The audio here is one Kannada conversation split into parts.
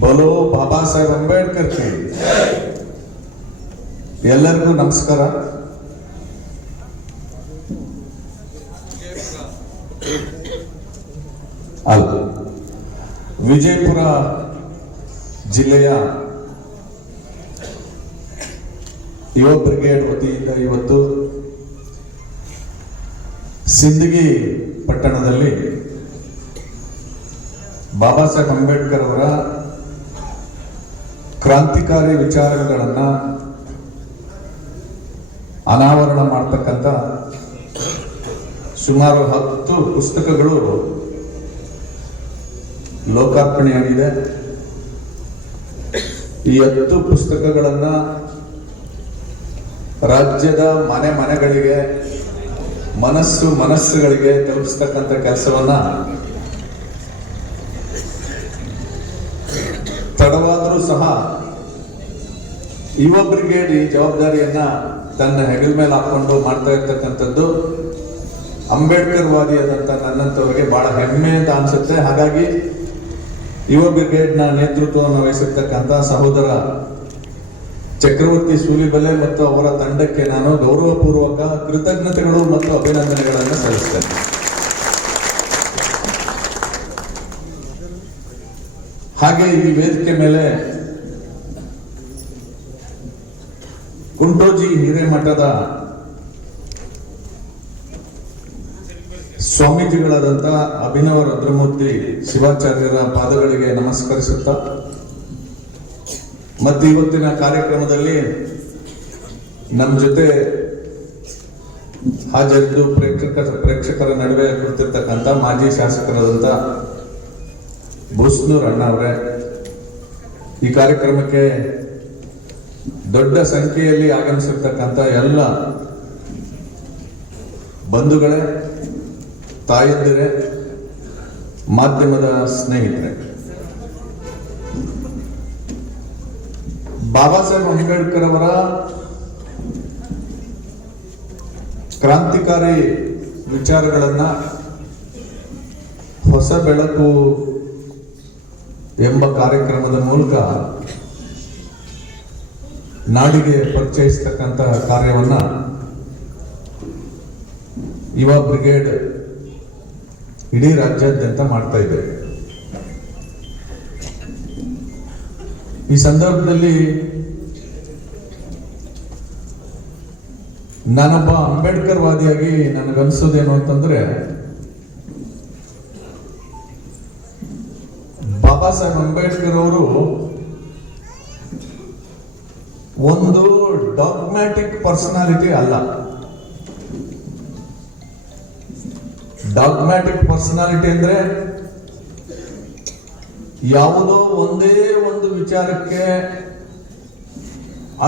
बोलो बाबा साहेब अंबेडकर की ಎಲ್ಲರಿಗೂ ನಮಸ್ಕಾರ. ವಿಜಯಪುರ ಜಿಲ್ಲೆಯ ಯುವ ಬ್ರಿಗೇಡ್ ವತಿಯಿಂದ ಇವತ್ತು ಸಿಂದಗಿ ಪಟ್ಟಣದಲ್ಲಿ ಬಾಬಾ ಸಾಹೇಬ್ ಅಂಬೇಡ್ಕರ್ ಅವರ ಕ್ರಾಂತಿಕಾರಿ ವಿಚಾರಗಳನ್ನ ಅನಾವರಣ ಮಾಡತಕ್ಕಂಥ ಸುಮಾರು 10 ಪುಸ್ತಕಗಳು ಲೋಕಾರ್ಪಣೆಯಾಗಿದೆ. ಈ 10 ಪುಸ್ತಕಗಳನ್ನ ರಾಜ್ಯದ ಮನೆಗಳಿಗೆ ಮನಸ್ಸುಗಳಿಗೆ ತಲುಪಿಸ್ತಕ್ಕಂಥ ಕೆಲಸವನ್ನ ತಡವಾದರೂ ಸಹ ಯುವ ಬ್ರಿಗೇಡ್ ಈ ಜವಾಬ್ದಾರಿಯನ್ನ ತನ್ನ ಹೆಗಲ ಮೇಲೆ ಹಾಕೊಂಡು ಮಾಡ್ತಾ ಇರ್ತಕ್ಕಂಥದ್ದು ಅಂಬೇಡ್ಕರ್ ವಾದಿಯಾದಂಥ ನನ್ನಂತವರಿಗೆ ಬಹಳ ಹೆಮ್ಮೆ ಅಂತ ಅನ್ಸುತ್ತೆ. ಹಾಗಾಗಿ ಯುವ ಬ್ರಿಗೇಡ್ನ ನೇತೃತ್ವವನ್ನು ವಹಿಸಿರ್ತಕ್ಕಂಥ ಸಹೋದರ ಚಕ್ರವರ್ತಿ ಸೂಲಿಬೆಲೆ ಮತ್ತು ಅವರ ತಂಡಕ್ಕೆ ನಾನು ಗೌರವಪೂರ್ವಕ ಕೃತಜ್ಞತೆಗಳು ಮತ್ತು ಅಭಿನಂದನೆಗಳನ್ನು ಸಲ್ಲಿಸ್ತೇನೆ. ಹಾಗೆ ಈ ವೇದಿಕೆ ಮೇಲೆ ಕುಂಟೋಜಿ ಹಿರೇಮಠದ ಸ್ವಾಮೀಜಿಗಳಾದಂಥ ಅಭಿನವ ರುದ್ರಮೂರ್ತಿ ಶಿವಾಚಾರ್ಯರ ಪಾದಗಳಿಗೆ ನಮಸ್ಕರಿಸುತ್ತಾ ಮತ್ತು ಇವತ್ತಿನ ಕಾರ್ಯಕ್ರಮದಲ್ಲಿ ನಮ್ಮ ಜೊತೆ ಹಾಜರಿದ್ದು ಪ್ರೇಕ್ಷಕರ ನಡುವೆ ಕುಳಿತಿರ್ತಕ್ಕಂಥ ಮಾಜಿ ಶಾಸಕರಾದಂಥ ಬೂಸ್ನೂರ್ ಅಣ್ಣ ಅವರೇ, ಈ ಕಾರ್ಯಕ್ರಮಕ್ಕೆ ದೊಡ್ಡ ಸಂಖ್ಯೆಯಲ್ಲಿ ಆಗಮಿಸಿರ್ತಕ್ಕಂಥ ಎಲ್ಲ ಬಂಧುಗಳೇ, ತಾಯಂದಿರೇ, ಮಾಧ್ಯಮದ ಸ್ನೇಹಿತರೆ, ಬಾಬಾ ಸಾಹೇಬ್ ಅಂಬೇಡ್ಕರ್ ಅವರ ಕ್ರಾಂತಿಕಾರಿ ವಿಚಾರಗಳನ್ನ ಹೊಸ ಬೆಳಕು ಎಂಬ ಕಾರ್ಯಕ್ರಮದ ಮೂಲಕ ನಾಡಿಗೆ ಪರಿಚಯಿಸತಕ್ಕಂಥ ಕಾರ್ಯವನ್ನ ಯುವ ಬ್ರಿಗೇಡ್ ಇಡೀ ರಾಜ್ಯಾದ್ಯಂತ ಮಾಡ್ತಾ ಇದೆ. ಈ ಸಂದರ್ಭದಲ್ಲಿ ನಾನೊಬ್ಬ ಅಂಬೇಡ್ಕರ್ ವಾದಿಯಾಗಿ ನನಗನ್ಸೋದೇನು ಅಂತಂದ್ರೆ, ಬಾಬಾ ಸಾಹೇಬ್ ಅಂಬೇಡ್ಕರ್ ಅವರು ಒಂದು ಡಾಗ್ಮ್ಯಾಟಿಕ್ ಪರ್ಸನಾಲಿಟಿ ಅಲ್ಲ. ಡಾಗ್ಮ್ಯಾಟಿಕ್ ಪರ್ಸನಾಲಿಟಿ ಅಂದ್ರೆ ಯಾವುದೋ ಒಂದೇ ಒಂದು ವಿಚಾರಕ್ಕೆ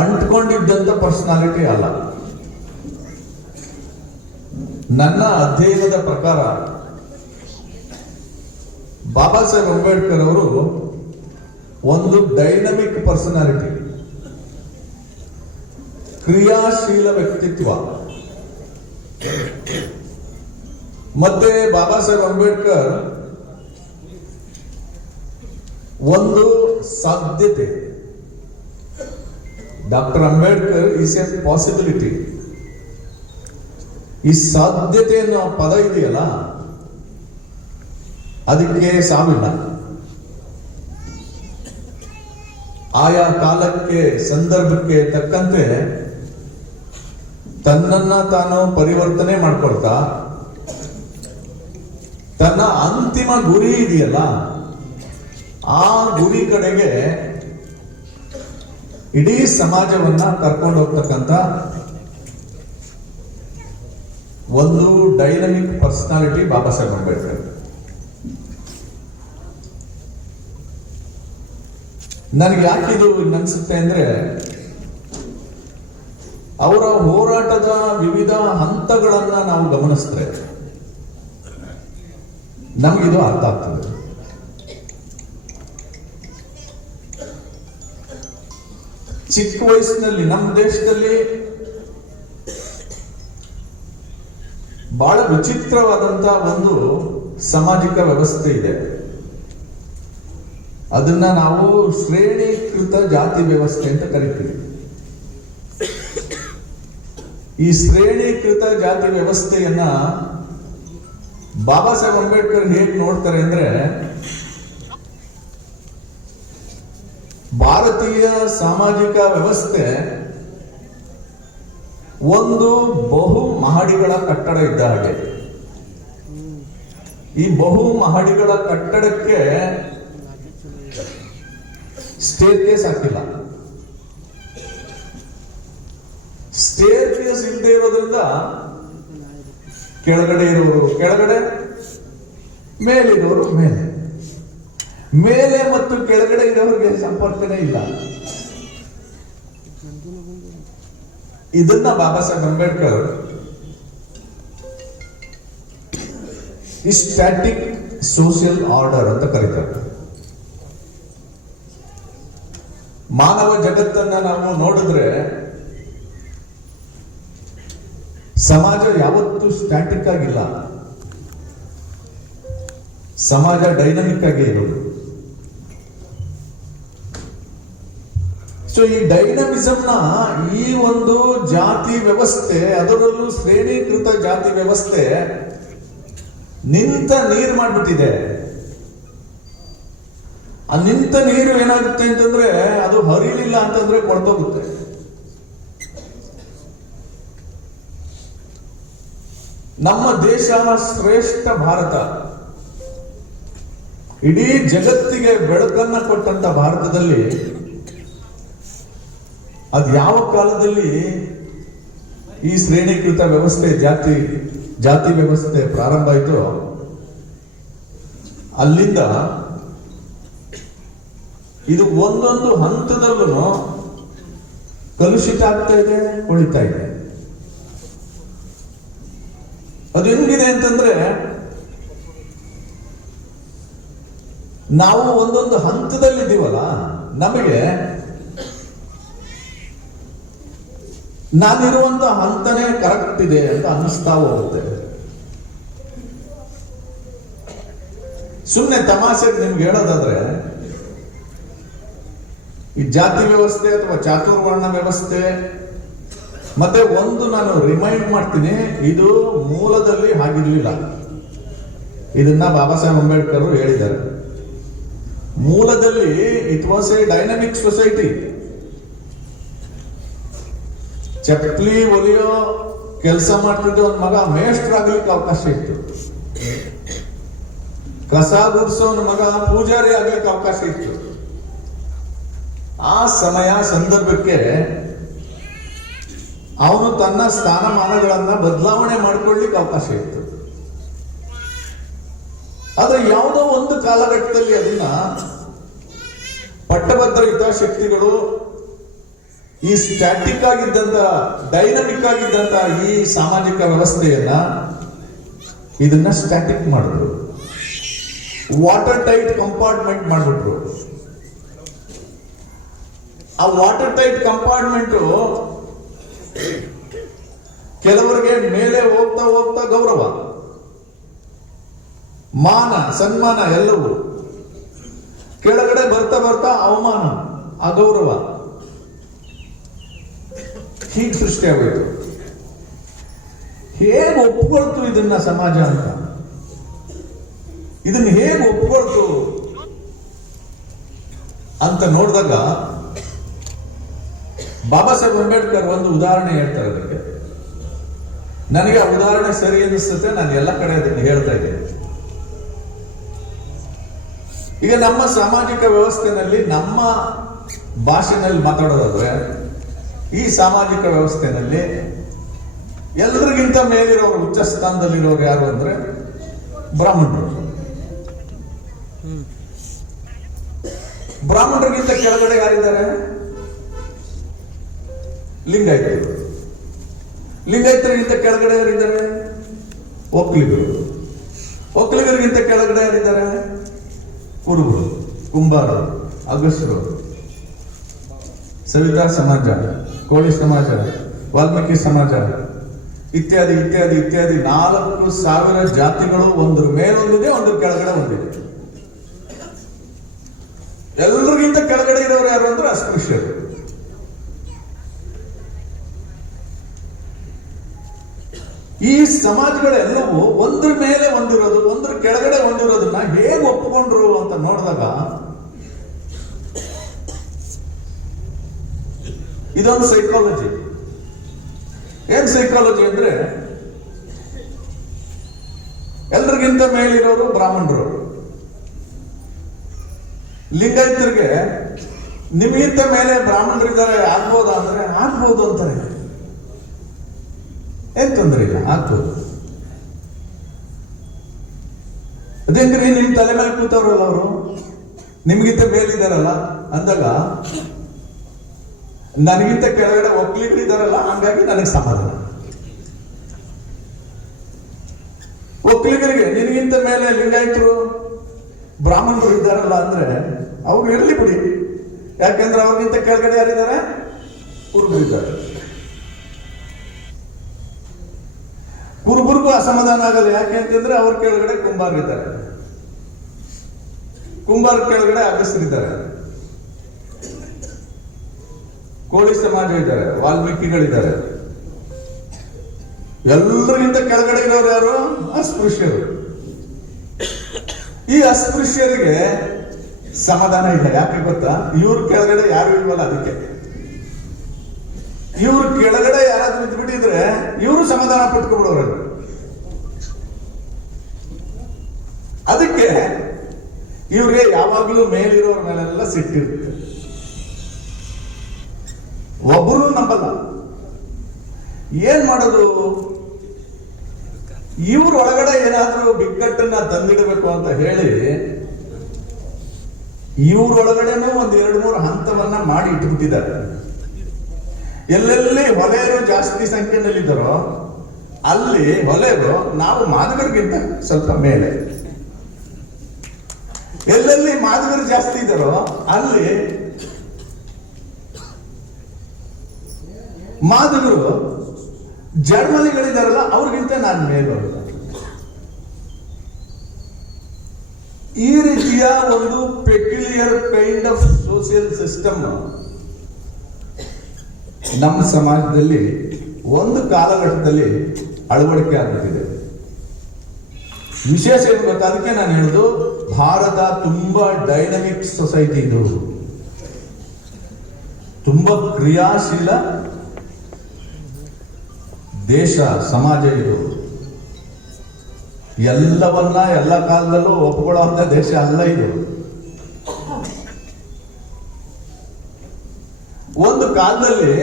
ಅಂಟ್ಕೊಂಡಿದ್ದಂತ ಪರ್ಸನಾಲಿಟಿ ಅಲ್ಲ. ನನ್ನ ಅಧ್ಯಯನದ ಪ್ರಕಾರ ಬಾಬಾ ಸಾಹೇಬ್ ಅಂಬೇಡ್ಕರ್ ಅವರು ಒಂದು ಡೈನಮಿಕ್ ಪರ್ಸನಾಲಿಟಿ, ಕ್ರಿಯಾಶೀಲ ವ್ಯಕ್ತಿತ್ವ. ಮತ್ತೆ ಬಾಬಾ ಸಾಹೇಬ್ ಅಂಬೇಡ್ಕರ್ ಒಂದು ಸಾಧ್ಯತೆ. Doctor Ambedkar is A possibility. ಈ ಸಾಧ್ಯತೆ ಅನ್ನೋ ಪದ ಇದೆಯಲ್ಲ, ಅದಕ್ಕೆ ಸಾವಿಲ್ಲ. ಆಯಾ ಕಾಲಕ್ಕೆ ಸಂದರ್ಭಕ್ಕೆ ತಕ್ಕಂತೆ ತನ್ನನ್ನ ತಾನು ಪರಿವರ್ತನೆ ಮಾಡ್ಕೊಳ್ತಾ ತನ್ನ ಅಂತಿಮ ಗುರಿ ಇದೆಯಲ್ಲ, ಆ ಗುರಿ ಕಡೆಗೆ ಇಡೀ ಸಮಾಜವನ್ನ ಕರ್ಕೊಂಡು ಹೋಗ್ತಕ್ಕಂಥ ಒಂದು ಡೈನಮಿಕ್ ಪರ್ಸನಾಲಿಟಿ ಬಾಬಾ ಸಾಹೇಬ್ ಅಂಬೇಡ್ಕರ್. ನನಗೆ ಯಾಕಿದು ಅನ್ಸುತ್ತೆ ಅಂದ್ರೆ, ಅವರ ಹೋರಾಟದ ವಿವಿಧ ಹಂತಗಳನ್ನ ನಾವು ಗಮನಿಸಿದ್ರೆ ನಮಗಿದು ಅರ್ಥ ಆಗ್ತದೆ. ಚಿಕ್ಕ ವಯಸ್ಸಿನಲ್ಲಿ ನಮ್ಮ ದೇಶದಲ್ಲಿ ಬಹಳ ವಿಚಿತ್ರವಾದಂತಹ ಒಂದು ಸಾಮಾಜಿಕ ವ್ಯವಸ್ಥೆ ಇದೆ. ಅದನ್ನ ನಾವು ಶ್ರೇಣೀಕೃತ ಜಾತಿ ವ್ಯವಸ್ಥೆ ಅಂತ ಕರಿತೀವಿ. ಈ ಶ್ರೇಣೀಕೃತ ಜಾತಿ ವ್ಯವಸ್ಥೆಯನ್ನ ಬಾಬಾ ಸಾಹೇಬ್ ಅಂಬೇಡ್ಕರ್ ಹೇಗೆ ನೋಡ್ತಾರೆ ಅಂದ್ರೆ, ಭಾರತೀಯ ಸಾಮಾಜಿಕ ವ್ಯವಸ್ಥೆ ಒಂದು ಬಹು ಮಹಡಿಗಳ ಕಟ್ಟಡ ಇದ್ದ ಹಾಗೆ. ಈ ಬಹು ಮಹಡಿಗಳ ಕಟ್ಟಡಕ್ಕೆ ಸ್ಟೇರ್ ಕೇಸ್ ಹಾಕಿಲ್ಲ. ಸ್ಟೇರ್ ಕೇಸ್ ಇಲ್ಲದೆ ಇರೋದ್ರಿಂದ ಕೆಳಗಡೆ ಇರೋರು ಕೆಳಗಡೆ, ಮೇಲಿರೋರು ಮೇಲೆ, ಮೇಲೆ ಮತ್ತು ಕೆಳಗಡೆ ಇರೋರಿಗೆ ಸಂಪರ್ಕನೇ ಇಲ್ಲ. ಇದನ್ನ Baba Saheb Ambedkar static social order ಅಂತ ಕರೀತಾರೆ. ಮಾನವ ಜಗತ್ತನ್ನ ನಾವು ನೋಡಿದ್ರೆ ಸಮಾಜ ಯಾವತ್ತೂ ಸ್ಟ್ಯಾಟಿಕ್ ಆಗಿಲ್ಲ, ಸಮಾಜ ಡೈನಮಿಕ್ ಆಗಿ ಇರೋದು. ಸೊ ಈ ಡೈನಮಿಸಂನ ಈ ಒಂದು ಜಾತಿ ವ್ಯವಸ್ಥೆ, ಅದರಲ್ಲೂ ಶ್ರೇಣೀಕೃತ ಜಾತಿ ವ್ಯವಸ್ಥೆ ನಿಂತ ನೀರು ಮಾಡ್ಬಿಟ್ಟಿದೆ. ಆ ನಿಂತ ನೀರು ಏನಾಗುತ್ತೆ ಅಂತಂದ್ರೆ, ಅದು ಹರಿಲಿಲ್ಲ ಅಂತಂದ್ರೆ ಕೊಳ್ತೋಗುತ್ತೆ. ನಮ್ಮ ದೇಶ ಶ್ರೇಷ್ಠ ಭಾರತ, ಇಡೀ ಜಗತ್ತಿಗೆ ಬೆಳಕನ್ನ ಕೊಟ್ಟಂತ ಭಾರತದಲ್ಲಿ ಅದು ಯಾವ ಕಾಲದಲ್ಲಿ ಈ ಶ್ರೇಣೀಕೃತ ವ್ಯವಸ್ಥೆ, ಜಾತಿ ವ್ಯವಸ್ಥೆ ಪ್ರಾರಂಭ ಆಯಿತು, ಅಲ್ಲಿಂದ ಇದು ಒಂದೊಂದು ಹಂತದಲ್ಲೂ ಕಲುಷಿತ ಆಗ್ತಾ ಇದೆ, ಉಳಿತಾ ಇದೆ. ಅದು ಹೆಂಗಿದೆ ಅಂತಂದ್ರೆ, ನಾವು ಒಂದೊಂದು ಹಂತದಲ್ಲಿದ್ದೀವಲ್ಲ, ನಮಗೆ ನಾನಿರುವಂತ ಹಂತನೇ ಕರೆಕ್ಟ್ ಇದೆ ಅಂತ ಅನ್ನಿಸ್ತಾ ಹೋಗುತ್ತೆ. ಸುಮ್ಮನೆ ತಮಾಷೆಗೆ ನಿಮ್ಗೆ ಹೇಳೋದಾದ್ರೆ, ಈ ಜಾತಿ ವ್ಯವಸ್ಥೆ ಅಥವಾ ಚಾತುರ್ವರ್ಣ ವ್ಯವಸ್ಥೆ, ಮತ್ತೆ ಒಂದು ನಾನು ರಿಮೈಂಡ್ ಮಾಡ್ತೀನಿ, ಇದು ಮೂಲದಲ್ಲಿ ಹಾಗಿರ್ಲಿಲ್ಲ. ಇದನ್ನ ಬಾಬಾ ಸಾಹೇಬ್ ಅಂಬೇಡ್ಕರ್ ಹೇಳಿದ್ದಾರೆ. ಮೂಲದಲ್ಲಿ it was A dynamic society. ಚಪ್ಪಲಿ ಒಲಿಯೋ ಕೆಲಸ ಮಾಡ್ತಿದ್ದ ಒಂದು ಮಗ ಮೇಷ್ಟ್ರಾಗ್ಲಿಕ್ಕೆ ಅವಕಾಶ ಇತ್ತು, ಕಸ ಗುಡಿಸೋ ಒಂದು ಮಗ ಪೂಜಾರಿ ಆಗ್ಲಿಕ್ಕೆ ಅವಕಾಶ ಇತ್ತು. ಆ ಸಮಯ ಸಂದರ್ಭಕ್ಕೆ ಅವನು ತನ್ನ ಸ್ಥಾನಮಾನಗಳನ್ನ ಬದಲಾವಣೆ ಮಾಡಿಕೊಳ್ಳಿಕ್ಕೆ ಅವಕಾಶ ಇತ್ತು. ಆದ್ರೆ ಯಾವುದೋ ಒಂದು ಕಾಲಘಟ್ಟದಲ್ಲಿ ಅದನ್ನ ಪಟ್ಟಭದ್ರ ಹಿತಾಸಕ್ತಿಗಳು ಈ ಸ್ಟ್ಯಾಟಿಕ್ ಆಗಿದ್ದಂತ, ಡೈನಮಿಕ್ ಆಗಿದ್ದಂತ ಈ ಸಾಮಾಜಿಕ ವ್ಯವಸ್ಥೆಯನ್ನ ಇದನ್ನ ಸ್ಟ್ಯಾಟಿಕ್ ಮಾಡಿದ್ರು, ವಾಟರ್ ಟೈಟ್ ಕಂಪಾರ್ಟ್ಮೆಂಟ್ ಮಾಡಿಬಿಟ್ರು. ಆ ವಾಟರ್ ಟೈಟ್ ಕಂಪಾರ್ಟ್ಮೆಂಟ್ ಕೆಲವರಿಗೆ ಮೇಲೆ ಹೋಗ್ತಾ ಹೋಗ್ತಾ ಗೌರವ, ಮಾನ, ಸನ್ಮಾನ ಎಲ್ಲವೂ, ಕೆಳಗಡೆ ಬರ್ತಾ ಬರ್ತಾ ಅವಮಾನ, ಅಗೌರವ, ಹೀಗೆ ಸೃಷ್ಟಿಯಾಗೋಯ್ತು. ಹೇಗೆ ಒಪ್ಕೊಳ್ತು ಇದನ್ನ ಸಮಾಜ ಅಂತ? ಇದನ್ನ ಹೇಗೆ ಒಪ್ಕೊಳ್ತು ಅಂತ ನೋಡಿದಾಗ ಬಾಬಾ ಸಾಹೇಬ್ ಅಂಬೇಡ್ಕರ್ ಒಂದು ಉದಾಹರಣೆ ಹೇಳ್ತಾರೆ ಅದಕ್ಕೆ. ನನಗೆ ಆ ಉದಾಹರಣೆ ಸರಿ ಅನಿಸುತ್ತೆ, ನಾನು ಎಲ್ಲ ಕಡೆ ಅದನ್ನು ಹೇಳ್ತಾ ಇದ್ದೇನೆ. ಈಗ ನಮ್ಮ ಸಾಮಾಜಿಕ ವ್ಯವಸ್ಥೆನಲ್ಲಿ, ನಮ್ಮ ಭಾಷೆನಲ್ಲಿ ಮಾತಾಡೋದಾದ್ರೆ, ಈ ಸಾಮಾಜಿಕ ವ್ಯವಸ್ಥೆನಲ್ಲಿ ಎಲ್ಲರಿಗಿಂತ ಮೇಲಿರೋರು, ಉಚ್ಚ ಸ್ಥಾನದಲ್ಲಿರೋರು ಯಾರು ಅಂದ್ರೆ ಬ್ರಾಹ್ಮಣರು. ಬ್ರಾಹ್ಮಣರಿಗಿಂತ ಕೆಳಗಡೆ ಯಾರಿದ್ದಾರೆ? ಲಿಂಗಾಯತರು. ಲಿಂಗಾಯತರಿಗಿಂತ ಕೆಳಗಡೆ ಯಾರಿದ್ದಾರೆ? ಒಕ್ಕಲಿಗರು. ಒಕ್ಕಲಿಗರಿಗಿಂತ ಕೆಳಗಡೆ ಯಾರಿದ್ದಾರೆ? ಕುರುಬರು, ಕುಂಬಾರರು, ಅಗಸರು, ಸವಿತಾ ಸಮಾಜ, ಕೋಳಿ ಸಮಾಜ, ವಾಲ್ಮೀಕಿ ಸಮಾಜ, ಇತ್ಯಾದಿ ಇತ್ಯಾದಿ ಇತ್ಯಾದಿ 4,000 ಜಾತಿಗಳು ಒಂದ್ರ ಮೇಲೊಂದಿದೆ, ಒಂದ್ರ ಕೆಳಗಡೆ ಒಂದಿದೆ. ಎಲ್ಲರಿಗಿಂತ ಕೆಳಗಡೆ ಇರೋರು ಯಾರು ಅಂದ್ರೆ ಅಸ್ಪೃಶ್ಯರು. ಈ ಸಮಾಜಗಳೆಲ್ಲವೂ ಒಂದ್ರ ಮೇಲೆ ಒಂದಿರೋದು, ಒಂದ್ರ ಕೆಳಗಡೆ ಒಂದಿರೋದನ್ನ ಹೇಗೆ ಒಪ್ಪಿಕೊಂಡ್ರು ಅಂತ ನೋಡಿದಾಗ ಇದೊಂದು ಸೈಕಾಲಜಿ. ಏನ್ ಸೈಕಾಲಜಿ ಅಂದ್ರೆ, ಎಲ್ರಿಗಿಂತ ಮೇಲಿರೋರು ಬ್ರಾಹ್ಮಣರು, ಲಿಂಗಾಯತರಿಗೆ ನಿಮಗಿಂತ ಮೇಲೆ ಬ್ರಾಹ್ಮಣರಿದ್ದಾರೆ ಆಗ್ಬೋದಾ ಅಂದ್ರೆ ಆಗ್ಬೋದು ಅಂತಾರೆ. ಏನ್ ತೊಂದರೆ ಇಲ್ಲ, ಆಗ್ಬೋದು. ಅದೇಂದ್ರಿ ನಿಮ್ ತಲೆ ಮೇಲೆ ಕೂತವ್ರಲ್ಲ ಅವರು, ನಿಮ್ಗಿಂತ ಮೇಲಿದಾರಲ್ಲ ಅಂದಾಗ ನನಗಿಂತ ಕೆಳಗಡೆ ಒಕ್ಕಲಿಗರಿದಾರಲ್ಲ, ಹಂಗಾಗಿ ನನಗೆ ಸಮಾಧಾನ. ಒಕ್ಕಲಿಗರಿಗೆ ನಿನಗಿಂತ ಮೇಲೆ ಲಿಂಗಾಯತರು ಬ್ರಾಹ್ಮಣರು ಇದ್ದಾರಲ್ಲ ಅಂದ್ರೆ ಅವ್ರು ಇರ್ಲಿ ಬಿಡಿ, ಯಾಕೆಂದ್ರೆ ಅವ್ರಿಗಿಂತ ಕೆಳಗಡೆ ಯಾರಿದ್ದಾರೆ, ಕುರುಬರಿದ್ದಾರೆ. ಕುರುಬರಿಗೂ ಅಸಮಾಧಾನ ಆಗಲ್ಲ, ಯಾಕೆ ಅಂತಂದ್ರೆ ಅವ್ರ ಕೆಳಗಡೆ ಕುಂಬಾರಿದ್ದಾರೆ, ಕುಂಬಾರ ಕೆಳಗಡೆ ಅಗಸರಿದ್ದಾರೆ, ಕೋಳಿ ಸಮಾಜ ಇದ್ದಾರೆ, ವಾಲ್ಮೀಕಿಗಳಿದ್ದಾರೆ. ಎಲ್ಲರಿಗಿಂತ ಕೆಳಗಡೆ ಇರೋರು ಯಾರು, ಅಸ್ಪೃಶ್ಯರು. ಈ ಅಸ್ಪೃಶ್ಯರಿಗೆ ಸಮಾಧಾನ ಇಲ್ಲ. ಯಾಕೆ ಗೊತ್ತಾ, ಇವ್ರ ಕೆಳಗಡೆ ಯಾರು ಇಲ್ವಲ್ಲ, ಅದಕ್ಕೆ. ಇವ್ರ ಕೆಳಗಡೆ ಯಾರಾದ್ರೂ ಇದ್ಬಿಟ್ಟಿದ್ರೆ ಇವರು ಸಮಾಧಾನ ಪಟ್ಕೊಂಡ್ಬಿಡೋರು. ಅದಕ್ಕೆ ಇವ್ರಿಗೆ ಯಾವಾಗ್ಲೂ ಮೇಲಿರೋರ ಮೇಲೆಲ್ಲ ಸಿಟ್ಟಿರುತ್ತೆ. ಒಬ್ಬರು ನಂಬಲ್ಲ. ಏನ್ ಮಾಡೋದು, ಇವ್ರ ಒಳಗಡೆ ಏನಾದ್ರೂ ಬಿಕ್ಕಟ್ಟನ್ನ ತಂದಿಡಬೇಕು ಅಂತ ಹೇಳಿ ಇವ್ರೊಳಗಡೆನೂ ಒಂದ್ 2-3 ಹಂತವನ್ನ ಮಾಡಿ ಇಟ್ಬಿಟ್ಟಿದ್ದಾರೆ. ಎಲ್ಲೆಲ್ಲಿ ಹೊಲೆಯರು ಜಾಸ್ತಿ ಸಂಖ್ಯೆಯಲ್ಲಿದ್ದಾರೋ ಅಲ್ಲಿ ಹೊಲೆಯರು ನಾವು ಮಾದಿಗರಿಗಿಂತ ಸ್ವಲ್ಪ ಮೇಲೆ, ಎಲ್ಲೆಲ್ಲಿ ಮಾದಿಗರು ಜಾಸ್ತಿ ಇದ್ದಾರೋ ಅಲ್ಲಿ ಮಾದಿಗರು ಜರ್ಮನಿಗಳಿದಾರಲ್ಲ ಅವ್ರಿಗಿಂತ ನಾನು ಮೇಲೆ. ಈ ರೀತಿಯ ಒಂದು peculiar kind of social system ನಮ್ಮ ಸಮಾಜದಲ್ಲಿ ಒಂದು ಕಾಲಘಟ್ಟದಲ್ಲಿ ಅಳವಡಿಕೆ ಆಗುತ್ತಿದೆ. ವಿಶೇಷ ಏನು ಗೊತ್ತಾ, ಅದಕ್ಕೆ ನಾನು ಹೇಳುದು ಭಾರತ ತುಂಬಾ ಡೈನಮಿಕ್ ಸೊಸೈಟಿ, ಇದು ತುಂಬಾ ಕ್ರಿಯಾಶೀಲ ದೇಶ, ಸಮಾಜ ಇದು. ಎಲ್ಲವನ್ನ ಎಲ್ಲ ಕಾಲದಲ್ಲೂ ಒಪ್ಕೊಳ್ಳುವಂತ ದೇಶ ಅಲ್ಲ ಇದು. ಒಂದು ಕಾಲದಲ್ಲಿ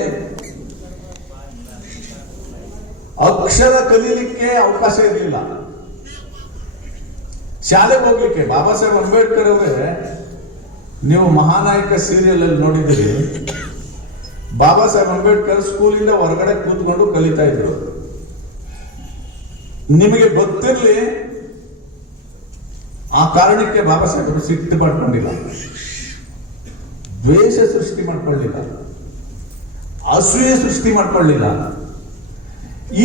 ಅಕ್ಷರ ಕಲೀಲಿಕ್ಕೆ ಅವಕಾಶ ಇರಲಿಲ್ಲ, ಶಾಲೆಗೆ ಹೋಗ್ಲಿಕ್ಕೆ. ಬಾಬಾ ಸಾಹೇಬ್ ಅಂಬೇಡ್ಕರ್ ಅವರೇ, ನೀವು ಮಹಾನಾಯಕ ಸೀರಿಯಲ್ ಅಲ್ಲಿ ನೋಡಿದ್ದೀರಿ, ಬಾಬಾ ಸಾಹೇಬ್ ಅಂಬೇಡ್ಕರ್ ಸ್ಕೂಲಿಂದ ಹೊರಗಡೆ ಕೂತ್ಕೊಂಡು ಕಲಿತಾ ಇದ್ರು. ನಿಮಗೆ ಗೊತ್ತಿರಲಿ, ಆ ಕಾರಣಕ್ಕೆ ಬಾಬಾ ಸಾಹೇಬರು ಸಿಟ್ಟು ಮಾಡ್ಕೊಂಡಿಲ್ಲ, ದ್ವೇಷ ಸೃಷ್ಟಿ ಮಾಡ್ಕೊಳ್ಳಿಲ್ಲ, ಅಸೂಯೆ ಸೃಷ್ಟಿ ಮಾಡ್ಕೊಳ್ಳಿಲ್ಲ.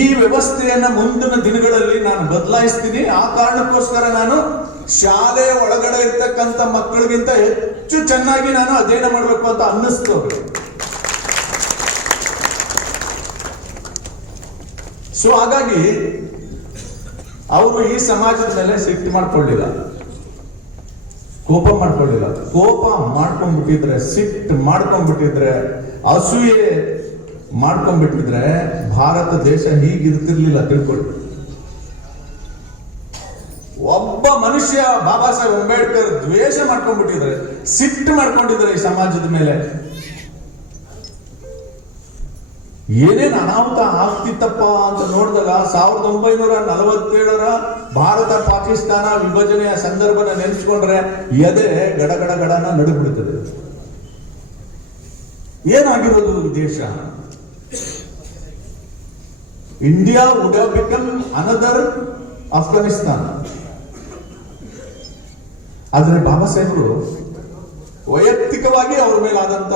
ಈ ವ್ಯವಸ್ಥೆಯನ್ನ ಮುಂದಿನ ದಿನಗಳಲ್ಲಿ ನಾನು ಬದಲಾಯಿಸ್ತೀನಿ, ಆ ಕಾರಣಕ್ಕೋಸ್ಕರ ನಾನು ಶಾಲೆಯ ಒಳಗಡೆ ಇರ್ತಕ್ಕಂಥ ಮಕ್ಕಳಿಗಿಂತ ಹೆಚ್ಚು ಚೆನ್ನಾಗಿ ನಾನು ಅಧ್ಯಯನ ಮಾಡಬೇಕು ಅಂತ ಅನ್ನಿಸ್ತು. ಸೊ ಹಾಗಾಗಿ ಅವರು ಈ ಸಮಾಜದ ಮೇಲೆ ಸಿಟ್ಟು ಮಾಡ್ಕೊಳ್ಳಿಲ್ಲ, ಕೋಪ ಮಾಡ್ಕೊಳ್ಳಿಲ್ಲ. ಕೋಪ ಮಾಡ್ಕೊಂಡ್ಬಿಟ್ಟಿದ್ರೆ, ಸಿಟ್ಟು ಮಾಡ್ಕೊಂಡ್ಬಿಟ್ಟಿದ್ರೆ, ಅಸೂಯೆ ಮಾಡ್ಕೊಂಡ್ಬಿಟ್ಟಿದ್ರೆ ಭಾರತ ದೇಶ ಹೀಗಿರ್ತಿರ್ಲಿಲ್ಲ, ತಿಳ್ಕೊಳ್ಳಿ. ಒಬ್ಬ ಮನುಷ್ಯ ಬಾಬಾ ಸಾಹೇಬ್ ಅಂಬೇಡ್ಕರ್ ದ್ವೇಷ ಮಾಡ್ಕೊಂಡ್ಬಿಟ್ಟಿದ್ರೆ, ಸಿಟ್ಟು ಮಾಡ್ಕೊಂಡಿದ್ರೆ ಈ ಸಮಾಜದ ಮೇಲೆ, ಏನೇನು ಅನಾಹುತ ಆಗ್ತಿತ್ತಪ್ಪ ಅಂತ ನೋಡಿದಾಗ 1947ರ ಭಾರತ ಪಾಕಿಸ್ತಾನ ವಿಭಜನೆಯ ಸಂದರ್ಭನ ನೆನೆಸ್ಕೊಂಡ್ರೆ ಎದೆ ಗಡಗಡ ಗಡನ ನಡುಗ್ಬಿಡುತ್ತದೆ. ಏನಾಗಿರೋದು ಈ ದೇಶ? India wood have become another Afghanistan. ಆದ್ರೆ ಬಾಬಾ ಸಾಹೇಬರು ವೈಯಕ್ತಿಕವಾಗಿ ಅವ್ರ ಮೇಲಾದಂತ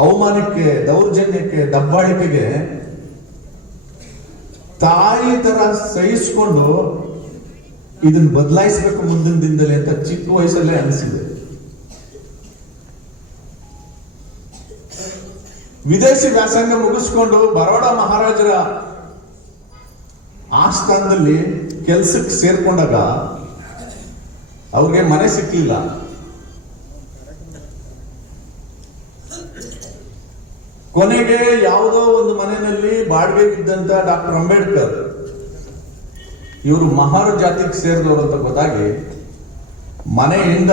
ಅವಮಾನಕ್ಕೆ, ದೌರ್ಜನ್ಯಕ್ಕೆ, ದಬ್ಬಾಳಿಕೆಗೆ ತಾಯಿ ತರ ಸಹಿಸಿಕೊಂಡು ಇದನ್ನ ಬದಲಾಯಿಸಬೇಕು ಮುಂದಿನ ದಿನದಲ್ಲಿ ಅಂತ ಚಿಕ್ಕ ವಯಸ್ಸಲ್ಲೇ ಅನಿಸಿದೆ. ವಿದೇಶಿ ವ್ಯಾಸಂಗ ಮುಗಿಸ್ಕೊಂಡು ಬರೋಡ ಮಹಾರಾಜರ ಆಸ್ಥಾನದಲ್ಲಿ ಕೆಲ್ಸಕ್ಕೆ ಸೇರ್ಕೊಂಡಾಗ ಅವ್ರಿಗೆ ಮನೆ ಸಿಕ್ಕಿಲ್ಲ. ಕೊನೆಗೆ ಯಾವುದೋ ಒಂದು ಮನೆಯಲ್ಲಿ ಬಾಡಿಗೆ ಇದ್ದಂತ ಡಾಕ್ಟರ್ ಅಂಬೇಡ್ಕರ್ ಇವರು ಮಹಾರ್ ಜಾತಿಗೆ ಸೇರಿದವರು ಅಂತ ಗೊತ್ತಾಗಿ ಮನೆಯಿಂದ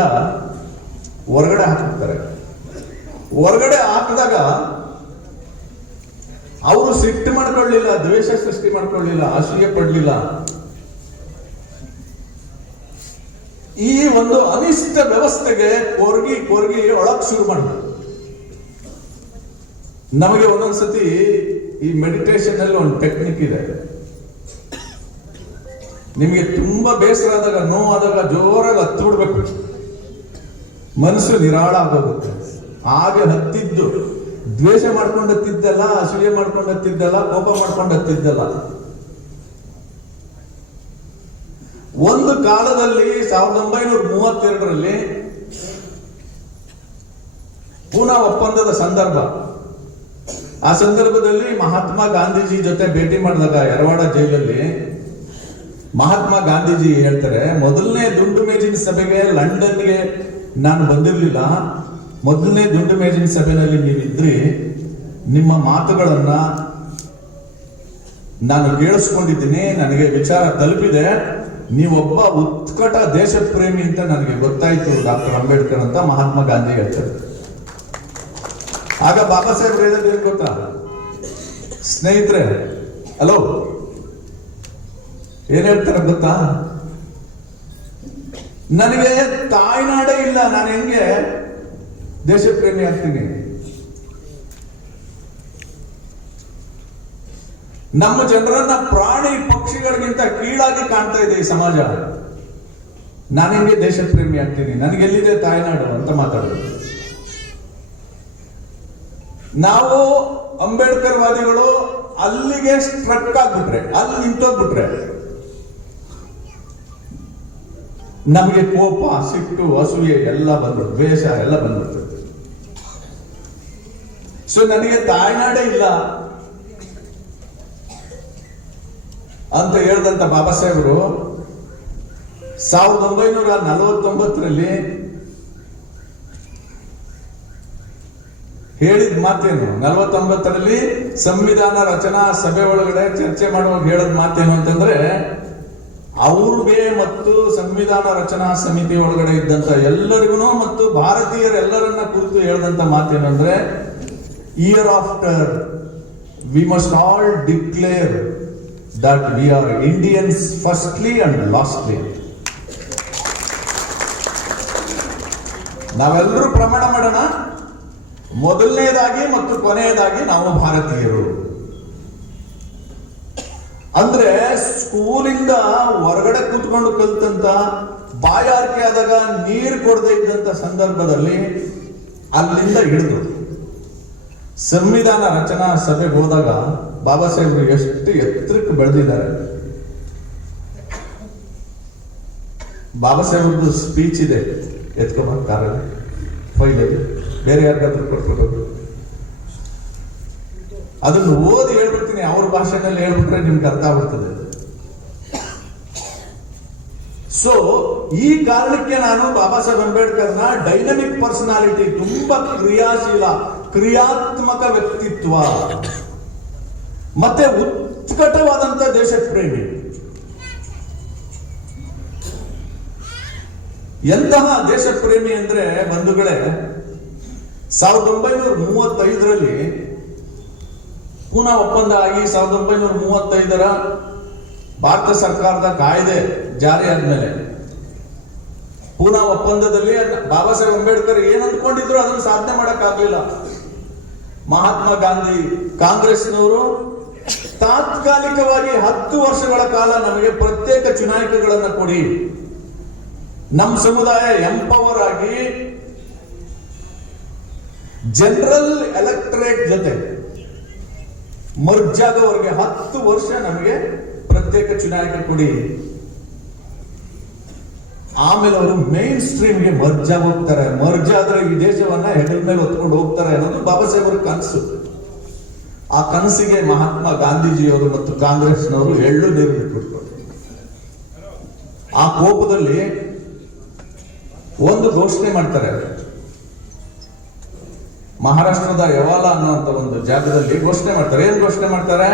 ಹೊರಗಡೆ ಹಾಕ್ತಾರೆ. ಹೊರಗಡೆ ಹಾಕಿದಾಗ ಅವರು ಸಿಟ್ಟು ಮಾಡ್ಕೊಳ್ಳಿಲ್ಲ, ದ್ವೇಷ ಸೃಷ್ಟಿ ಮಾಡ್ಕೊಳ್ಳಿಲ್ಲ, ಅಸೂಯೆ ಪಡ್ಲಿಲ್ಲ. ಈ ಒಂದು ಅನಿಷ್ಟ ವ್ಯವಸ್ಥೆಗೆ ಕೊರ್ಗಿ ಒಳಗ್ ಶುರು ಮಾಡಿದ್ರು. ನಮಗೆ ಒಂದೊಂದ್ಸತಿ ಈ ಮೆಡಿಟೇಷನ್ ಅಲ್ಲಿ ಒಂದು ಟೆಕ್ನಿಕ್ ಇದೆ. ನಿಮಗೆ ತುಂಬಾ ಬೇಸರ ಆದಾಗ, ನೋವಾದಾಗ ಜೋರಾಗಿ ಹತ್ತು ಬಿಡ್ಬೇಕು, ಮನಸ್ಸು ನಿರಾಳ ಆಗೋಗುತ್ತೆ. ಹಾಗೆ ಹತ್ತಿದ್ದು ದ್ವೇಷ ಮಾಡ್ಕೊಂಡು ಹತ್ತಿದ್ದಲ್ಲ, ಅಸೂಯೆ ಮಾಡ್ಕೊಂಡು ಹತ್ತಿದ್ದಲ್ಲ, ಕೋಪ ಮಾಡ್ಕೊಂಡು ಹತ್ತಿದ್ದಲ್ಲ. ಒಂದು ಕಾಲದಲ್ಲಿ 1932ರಲ್ಲಿ ಪೂನಾ ಒಪ್ಪಂದದ ಸಂದರ್ಭ. ಆ ಸಂದರ್ಭದಲ್ಲಿ ಮಹಾತ್ಮ ಗಾಂಧೀಜಿ ಜೊತೆ ಭೇಟಿ ಮಾಡಿದಾಗ ಯರವಾಡ ಜೈಲಲ್ಲಿ ಮಹಾತ್ಮ ಗಾಂಧೀಜಿ ಹೇಳ್ತಾರೆ, ಮೊದಲನೇ ದುಂಡು ಮೇಜಿನ ಸಭೆಗೆ ಲಂಡನ್ಗೆ ನಾನು ಬಂದಿರಲಿಲ್ಲ. ಮೊದಲನೇ ದುಂಡು ಮೇಜಿನ ಸಭೆಯಲ್ಲಿ ನೀವಿದ್ರಿ. ನಿಮ್ಮ ಮಾತುಗಳನ್ನ ನಾನು ಕೇಳಿಸ್ಕೊಂಡಿದ್ದೀನಿ, ನನಗೆ ವಿಚಾರ ತಲುಪಿದೆ. ನೀವೊಬ್ಬ ಉತ್ಕಟ ದೇಶ ಪ್ರೇಮಿ ಅಂತ ನನಗೆ ಗೊತ್ತಾಯ್ತು ಡಾಕ್ಟರ್ ಅಂಬೇಡ್ಕರ್ ಅಂತ ಮಹಾತ್ಮ ಗಾಂಧಿ ಹೇಳ್ತಾರೆ. ಆಗ ಬಾಬಾ ಸಾಹೇಬ್ ಹೇಳೋದು ಏನ್ ಗೊತ್ತಾ ಸ್ನೇಹಿತರೆ? ಹಲೋ, ಏನ್ ಹೇಳ್ತಾರೆ ಗೊತ್ತಾ? ನನಗೆ ತಾಯ್ನಾಡೇ ಇಲ್ಲ, ನಾನು ಹೆಂಗೆ ದೇಶ ಪ್ರೇಮಿ ಆಗ್ತೀನಿ? ನಮ್ಮ ಜನರನ್ನ ಪ್ರಾಣಿ ಪಕ್ಷಿಗಳಿಗಿಂತ ಕೀಳಾಗಿ ಕಾಣ್ತಾ ಇದೆ ಈ ಸಮಾಜ. ನಾನು ಹೆಂಗೆ ದೇಶ ಪ್ರೇಮಿ ಆಗ್ತೀನಿ? ನನಗೆಲ್ಲಿದೆ ತಾಯ್ನಾಡು ಅಂತ ಮಾತಾಡೋದು. ನಾವು ಅಂಬೇಡ್ಕರ್ ವಾದಿಗಳು ಅಲ್ಲಿಗೆ ಸ್ಟ್ರಕ್ ಆಗ್ಬಿಟ್ರೆ, ಅಲ್ಲಿ ನಿಂತೋಗ್ಬಿಟ್ರೆ ನಮಗೆ ಕೋಪ, ಸಿಟ್ಟು, ಅಸೂಯೆ ಎಲ್ಲ ಬಂದ್ಬಿಟ್ಟು, ದ್ವೇಷ ಎಲ್ಲ ಬಂದ್ಬಿಡ್ತದೆ. ಸೊ ನನಗೆ ತಾಯ್ನಾಡೇ ಇಲ್ಲ ಅಂತ ಹೇಳ್ದಂತ ಬಾಬಾ ಸಾಹೇಬರು 1949ರಲ್ಲಿ ಹೇಳಿದ ಮಾತೇನು? 49ರಲ್ಲಿ ಸಂವಿಧಾನ ರಚನಾ ಸಭೆ ಒಳಗಡೆ ಚರ್ಚೆ ಮಾಡುವಾಗ ಹೇಳದ ಮಾತೇನು ಅಂತಂದ್ರೆ, ಅವ್ರಿಗೆ ಮತ್ತು ಸಂವಿಧಾನ ರಚನಾ ಸಮಿತಿ ಒಳಗಡೆ ಇದ್ದಂತ ಎಲ್ಲರಿಗೂ ಮತ್ತು ಭಾರತೀಯರೆಲ್ಲರನ್ನ ಕುರಿತು ಹೇಳಿದಂತ ಮಾತೇನು ಅಂದ್ರೆ, year after V must all declare that we are Indians firstly and lastly. ನಾವೆಲ್ಲರೂ ಪ್ರಮಾಣ ಮಾಡೋಣ, ಮೊದಲನೇದಾಗಿ ಮತ್ತು ಕೊನೆಯದಾಗಿ ನಾವು ಭಾರತೀಯರು. ಅಂದ್ರೆ ಸ್ಕೂಲಿಂದ ಹೊರಗಡೆ ಕೂತ್ಕೊಂಡು ಕಲ್ತಂತ, ಬಾಯಾರಿಕೆ ಆದಾಗ ನೀರು ಕೊಡದೇ ಇದ್ದಂತ ಸಂದರ್ಭದಲ್ಲಿ ಅಲ್ಲಿಂದ ಹಿಡಿದು ಸಂವಿಧಾನ ರಚನಾ ಸಭೆಗೆ ಹೋದಾಗ ಬಾಬಾ ಸಾಹೇಬರು ಎಷ್ಟು ಎತ್ತರಕ್ಕೆ ಬೆಳೆದಿದ್ದಾರೆ. ಬಾಬಾ ಸಾಹೇಬ್ರದ್ದು ಸ್ಪೀಚ್ ಇದೆ, ಎತ್ಕೊಂಬ ಫೈಲ್ ಇದೆ, ಬೇರೆ ಯಾರಿಗಾದ್ರೂ ಕೊಟ್ಬಿಟ್ಟು ಅದನ್ನು ಓದಿ ಹೇಳ್ಬಿಡ್ತೀನಿ. ಅವ್ರ ಭಾಷೆನಲ್ಲಿ ಹೇಳ್ಬಿಟ್ರೆ ನಿಮ್ಗೆ ಅರ್ಥ ಆಗ್ಬಿಡ್ತದೆ. ಸೊ ಈ ಕಾರಣಕ್ಕೆ ನಾನು ಬಾಬಾ ಸಾಹೇಬ್ ಅಂಬೇಡ್ಕರ್ನ ಡೈನಮಿಕ್ ಪರ್ಸನಾಲಿಟಿ, ತುಂಬಾ ಕ್ರಿಯಾಶೀಲ, ಕ್ರಿಯಾತ್ಮಕ ವ್ಯಕ್ತಿತ್ವ ಮತ್ತೆ ಉತ್ಕಟವಾದಂತ ದೇಶ ಪ್ರೇಮಿ, ಎಂತಹ ದೇಶ ಪ್ರೇಮಿ ಅಂದ್ರೆ ಬಂಧುಗಳೇ, 1935ರಲ್ಲಿ ಪೂನಾ ಒಪ್ಪಂದ ಆಗಿ 1935ರ ಭಾರತ ಸರ್ಕಾರದ ಕಾಯ್ದೆ ಜಾರಿ ಆದ್ಮೇಲೆ ಪೂನಾ ಒಪ್ಪಂದದಲ್ಲಿ ಬಾಬಾ ಸಾಹೇಬ್ ಅಂಬೇಡ್ಕರ್ ಏನ್ ಅಂದ್ಕೊಂಡಿದ್ರು ಅದನ್ನು ಸಾಧನೆ ಮಾಡಕ್ ಆಗ್ಲಿಲ್ಲ. ಮಹಾತ್ಮ ಗಾಂಧಿ, ಕಾಂಗ್ರೆಸ್ನವರು ತಾತ್ಕಾಲಿಕವಾಗಿ 10 ವರ್ಷಗಳ ಕಾಲ ನಮಗೆ ಪ್ರತ್ಯೇಕ ಚುನಾಯಿಕೆಗಳನ್ನು ಕೊಡಿ, ನಮ್ಮ ಸಮುದಾಯ ಎಂಪವರ್ ಆಗಿ ಜನರಲ್ ಎಲೆಕ್ಟರೇಟ್ ಜೊತೆ ಮರ್ಜ್ ಆಗೋವರೆಗೆ 10 ವರ್ಷ ನಮಗೆ ಪ್ರತ್ಯೇಕ ಚುನಾಯಿಕೆ ಕೊಡಿ, ಆಮೇಲೆ ಅವರು ಮೈನ್ ಸ್ಟ್ರೀಮ್ಗೆ ಮರ್ಜ್ ಆಗಿ ಹೋಗ್ತಾರೆ, ಮರ್ಜ್ ಆದ್ರೆ ಈ ದೇಶವನ್ನ ಹೆಗಲ ಮೇಲೆ ಹೊತ್ಕೊಂಡು ಹೋಗ್ತಾರೆ ಅನ್ನೋದು ಬಾಬಾ ಸಾಹೇಬರ ಕನಸು. ಆ ಕನಸಿಗೆ ಮಹಾತ್ಮ ಗಾಂಧೀಜಿಯವರು ಮತ್ತು ಕಾಂಗ್ರೆಸ್ನವರು ಎಳ್ಳು ನೀರು ಬಿಟ್ಬಿಟ್ರು. ಆ ಕೋಪದಲ್ಲಿ ಒಂದು ಘೋಷಣೆ ಮಾಡ್ತಾರೆ. ಮಹಾರಾಷ್ಟ್ರದ ಯವಾಲ ಅನ್ನುವಂತ ಒಂದು ಜಾಗದಲ್ಲಿ ಘೋಷಣೆ ಮಾಡ್ತಾರೆ. ಏನ್ ಘೋಷಣೆ ಮಾಡ್ತಾರೆ?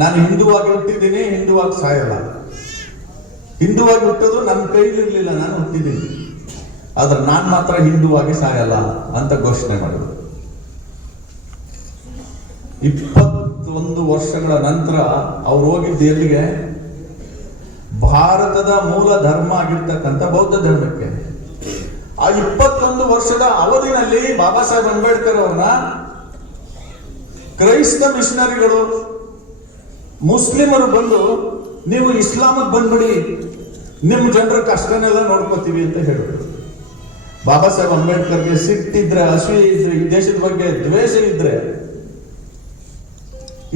ನಾನು ಹಿಂದುವಾಗಿ ಹುಟ್ಟಿದ್ದೀನಿ, ಹಿಂದುವಾಗಿ ಸಾಯಲ್ಲ. ಹಿಂದುವಾಗಿ ಹುಟ್ಟೋದು ನನ್ನ ಕೈಲಿರ್ಲಿಲ್ಲ, ನಾನು ಹುಟ್ಟಿದ್ದೀನಿ, ಆದ್ರೆ ನಾನು ಮಾತ್ರ ಹಿಂದುವಾಗಿ ಸಾಯಲ್ಲ ಅಂತ ಘೋಷಣೆ ಮಾಡಿದ್ರು. 21 ವರ್ಷಗಳ ನಂತರ ಅವ್ರು ಹೋಗಿದ್ದು ಎಲ್ಲಿಗೆ? ಭಾರತದ ಮೂಲ ಧರ್ಮ ಆಗಿರ್ತಕ್ಕಂಥ ಬೌದ್ಧ ಧರ್ಮಕ್ಕೆ. ಆ 21 ವರ್ಷದ ಅವಧಿನಲ್ಲಿ ಬಾಬಾ ಸಾಹೇಬ್ ಅಂಬೇಡ್ಕರ್ ಅವ್ರನ್ನ ಕ್ರೈಸ್ತ ಮಿಷನರಿಗಳು, ಮುಸ್ಲಿಮರು ಬಂದು ನೀವು ಇಸ್ಲಾಮಿಗೆ ಬಂದ್ಬಿಡಿ, ನಿಮ್ಮ ಜನರ ಕಷ್ಟನೆಲ್ಲ ನೋಡ್ಕೋತೀವಿ ಅಂತ ಹೇಳಿದ್ರು. ಬಾಬಾ ಸಾಹೇಬ್ ಅಂಬೇಡ್ಕರ್ಗೆ ಸಿಟ್ಟಿದ್ರೆ, ಅಸೂಯೆ ಇದ್ರೆ, ಈ ದೇಶದ ಬಗ್ಗೆ ದ್ವೇಷ ಇದ್ರೆ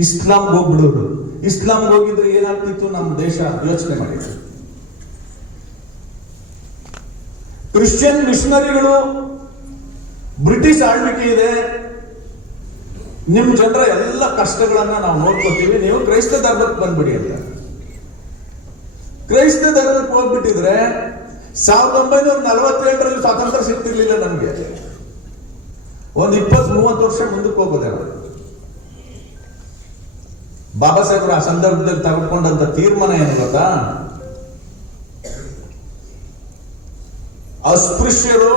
ಇಸ್ಲಾಂಗೆ ಹೋಗ್ಬಿಡೋರು. ಇಸ್ಲಾಂಗೆ ಹೋಗಿದ್ರೆ ಏನಾಗ್ತಿತ್ತು ನಮ್ಮ ದೇಶ? ಯೋಚನೆ ಮಾಡಿದ್ರು. ಕ್ರಿಶ್ಚಿಯನ್ ಮಿಷನರಿಗಳು, ಬ್ರಿಟಿಷ್ ಆಳ್ವಿಕೆ ಇದೆ, ನಿಮ್ಮ ಜನರ ಎಲ್ಲ ಕಷ್ಟಗಳನ್ನ ನಾವು ನೋಡ್ಕೋತೀವಿ, ನೀವು ಕ್ರೈಸ್ತ ಧರ್ಮಕ್ಕೆ ಬಂದ್ಬಿಡಿ ಅಂತ. ಕ್ರೈಸ್ತ ಧರ್ಮಕ್ಕೆ ಹೋಗ್ಬಿಟ್ಟಿದ್ರೆ 1947ರಲ್ಲಿ ಸ್ವಾತಂತ್ರ್ಯ ಸಿಗ್ತಿರ್ಲಿಲ್ಲ ನಮ್ಗೆ. ಒಂದು 20-30 ವರ್ಷ ಮುಂದಕ್ಕೆ ಹೋಗೋದೇ. ಬಾಬಾ ಸಾಹೇಬರು ಆ ಸಂದರ್ಭದಲ್ಲಿ ತೆಗೆದುಕೊಂಡಂತ ತೀರ್ಮಾನ ಏನು ಗೊತ್ತಾ? ಅಸ್ಪೃಶ್ಯರು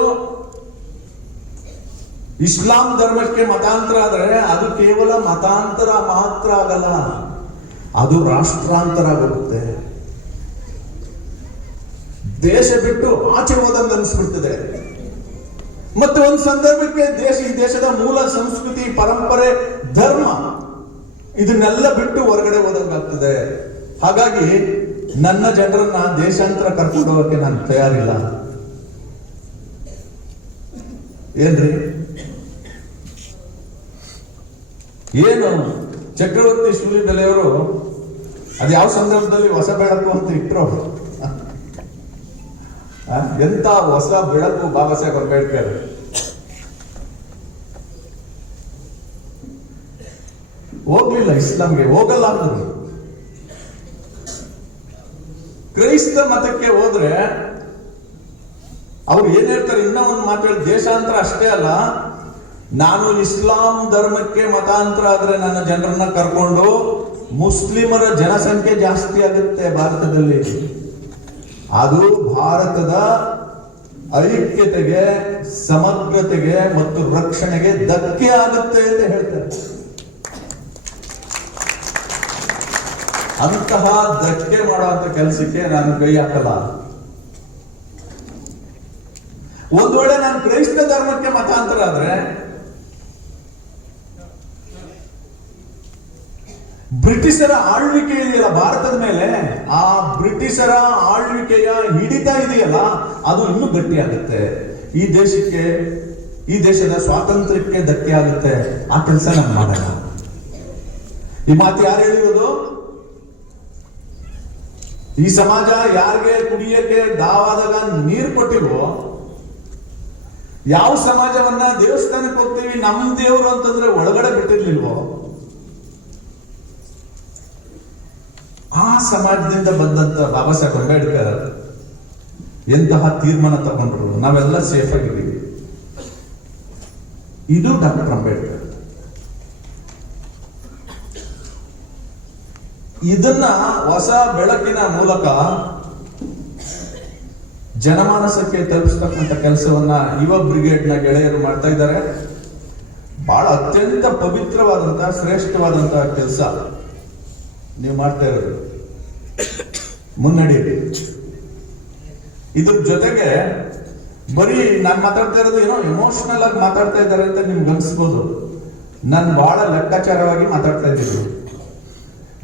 ಇಸ್ಲಾಂ ಧರ್ಮಕ್ಕೆ ಮತಾಂತರ ಆದ್ರೆ ಅದು ಕೇವಲ ಮತಾಂತರ ಮಾತ್ರ ಆಗಲ್ಲ, ಅದು ರಾಷ್ಟ್ರಾಂತರ ಆಗುತ್ತೆ. ದೇಶ ಬಿಟ್ಟು ಆಚೆ ಹೋದಂಗೆ ಅನಿಸ್ಬಿಡ್ತದೆ. ಮತ್ತೆ ಒಂದು ಸಂದರ್ಭಕ್ಕೆ ಈ ದೇಶದ ಮೂಲ ಸಂಸ್ಕೃತಿ, ಪರಂಪರೆ, ಧರ್ಮ ಇದನ್ನೆಲ್ಲ ಬಿಟ್ಟು ಹೊರಗಡೆ ಹೋದಂಗಾಗ್ತದೆ. ಹಾಗಾಗಿ ನನ್ನ ಜನರನ್ನ ದೇಶಾಂತರ ಕರ್ಕೊಂಡು ಹೋಗಕ್ಕೆ ನಾನು ತಯಾರಿಲ್ಲ. ಏನ್ರಿ? ಏನು ಚಕ್ರವರ್ತಿ ಸೂಲಿಬೆಲೆಯವರು ಅದು ಯಾವ ಸಂದರ್ಭದಲ್ಲಿ ಹೊಸ ಬೆಳಕು ಅಂತ ಇಟ್ಟರು? ಎಂತ ಹೊಸ ಬೆಳಕು ಬಾಬಾ ಸಾಹೇಬ್ ಅಂಬೇಡ್ಕರ್. ಹೋಗ್ಲಿಲ್ಲ, ಇಸ್ಲಾಂಗೆ ಹೋಗಲ್ಲ ಅಂದ್ರು. ಕ್ರೈಸ್ತ ಮತಕ್ಕೆ ಹೋದ್ರೆ ಅವ್ರು ಏನ್ ಹೇಳ್ತಾರೆ? ಇನ್ನೂ ಒಂದು ಮಾತು ಹೇಳಿ, ದೇಶಾಂತರ ಅಷ್ಟೇ ಅಲ್ಲ, ನಾನು ಇಸ್ಲಾಂ ಧರ್ಮಕ್ಕೆ ಮತಾಂತರ ಆದ್ರೆ ನನ್ನ ಜನರನ್ನ ಕರ್ಕೊಂಡು ಮುಸ್ಲಿಮರ ಜನಸಂಖ್ಯೆ ಜಾಸ್ತಿ ಆಗುತ್ತೆ ಭಾರತದಲ್ಲಿ, ಅದು ಭಾರತದ ಐಕ್ಯತೆಗೆ, ಸಮಗ್ರತೆಗೆ ಮತ್ತು ರಕ್ಷಣೆಗೆ ಧಕ್ಕೆ ಆಗುತ್ತೆ ಅಂತ ಹೇಳ್ತಾರೆ. ಅಂತಹ ಧಕ್ಕೆ ಮಾಡುವಂತ ಕೆಲಸಕ್ಕೆ ನಾನು ಕೈ ಹಾಕಲ್ಲ. ಒಂದ್ ವೇಳೆ ನಾನು ಕ್ರೈಸ್ತ ಧರ್ಮಕ್ಕೆ ಮತಾಂತರ ಆದ್ರೆ ಬ್ರಿಟಿಷರ ಆಳ್ವಿಕೆ ಇದೆಯಲ್ಲ ಭಾರತದ ಮೇಲೆ, ಆ ಬ್ರಿಟಿಷರ ಆಳ್ವಿಕೆಯ ಹಿಡಿತ ಇದೆಯಲ್ಲ ಅದು ಇನ್ನೂ ಗಟ್ಟಿಯಾಗುತ್ತೆ. ಈ ದೇಶಕ್ಕೆ, ಈ ದೇಶದ ಸ್ವಾತಂತ್ರ್ಯಕ್ಕೆ ಧಕ್ಕೆ ಆಗುತ್ತೆ. ಆ ಕೆಲಸ ನಾನು ಮಾಡಲ್ಲ. ಈ ಮಾತು ಯಾರು ಹೇಳಿರೋದು? ಈ ಸಮಾಜ ಯಾರಿಗೆ ಕುಡಿಯಕ್ಕೆ ದಾವಾದಾಗ ನೀರು ಕೊಟ್ಟಿವೋ, ಯಾವ ಸಮಾಜವನ್ನ ದೇವಸ್ಥಾನಕ್ಕೆ ಹೋಗ್ತೀವಿ ನಮ್ ದೇವರು ಅಂತಂದ್ರೆ ಒಳಗಡೆ ಬಿಟ್ಟಿರ್ಲಿಲ್ವೋ, ಆ ಸಮಾಜದಿಂದ ಬಂದಂತ ಬಾಬಾ ಸಾಹೇಬ್ ಅಂಬೇಡ್ಕರ್ ಎಂತಹ ತೀರ್ಮಾನ ತಗೊಂಡ್ರು, ನಾವೆಲ್ಲ ಸೇಫ್ ಆಗಿದ್ದೀವಿ. ಇದು ಡಾಕ್ಟರ್ ಅಂಬೇಡ್ಕರ್. ಇದನ್ನ ಹೊಸ ಬೆಳಕಿನ ಮೂಲಕ ಜನಮಾನಸಕ್ಕೆ ತಲುಪಿಸ್ತಕ್ಕಂಥ ಕೆಲಸವನ್ನ ಯುವ ಬ್ರಿಗೇಡ್ನ ಗೆಳೆಯರು ಮಾಡ್ತಾ ಇದ್ದಾರೆ. ಬಹಳ ಅತ್ಯಂತ ಪವಿತ್ರವಾದಂತಹ, ಶ್ರೇಷ್ಠವಾದಂತಹ ಕೆಲಸ ನೀವು ಮಾಡ್ತಾ ಇರೋದು. ಮುನ್ನಡೆಯಿರಿ. ಇದ್ರ ಜೊತೆಗೆ ಬರೀ ನಾನು ಮಾತಾಡ್ತಾ ಇರೋದು ಏನೋ ಎಮೋಷನಲ್ ಆಗಿ ಮಾತಾಡ್ತಾ ಇದ್ದಾರೆ ಅಂತ ನಿಮ್ಗೆ ಅನ್ಸ್ಬೋದು. ನಾನು ಬಹಳ ಲೆಕ್ಕಾಚಾರವಾಗಿ ಮಾತಾಡ್ತಾ ಇದ್ದೀನಿ.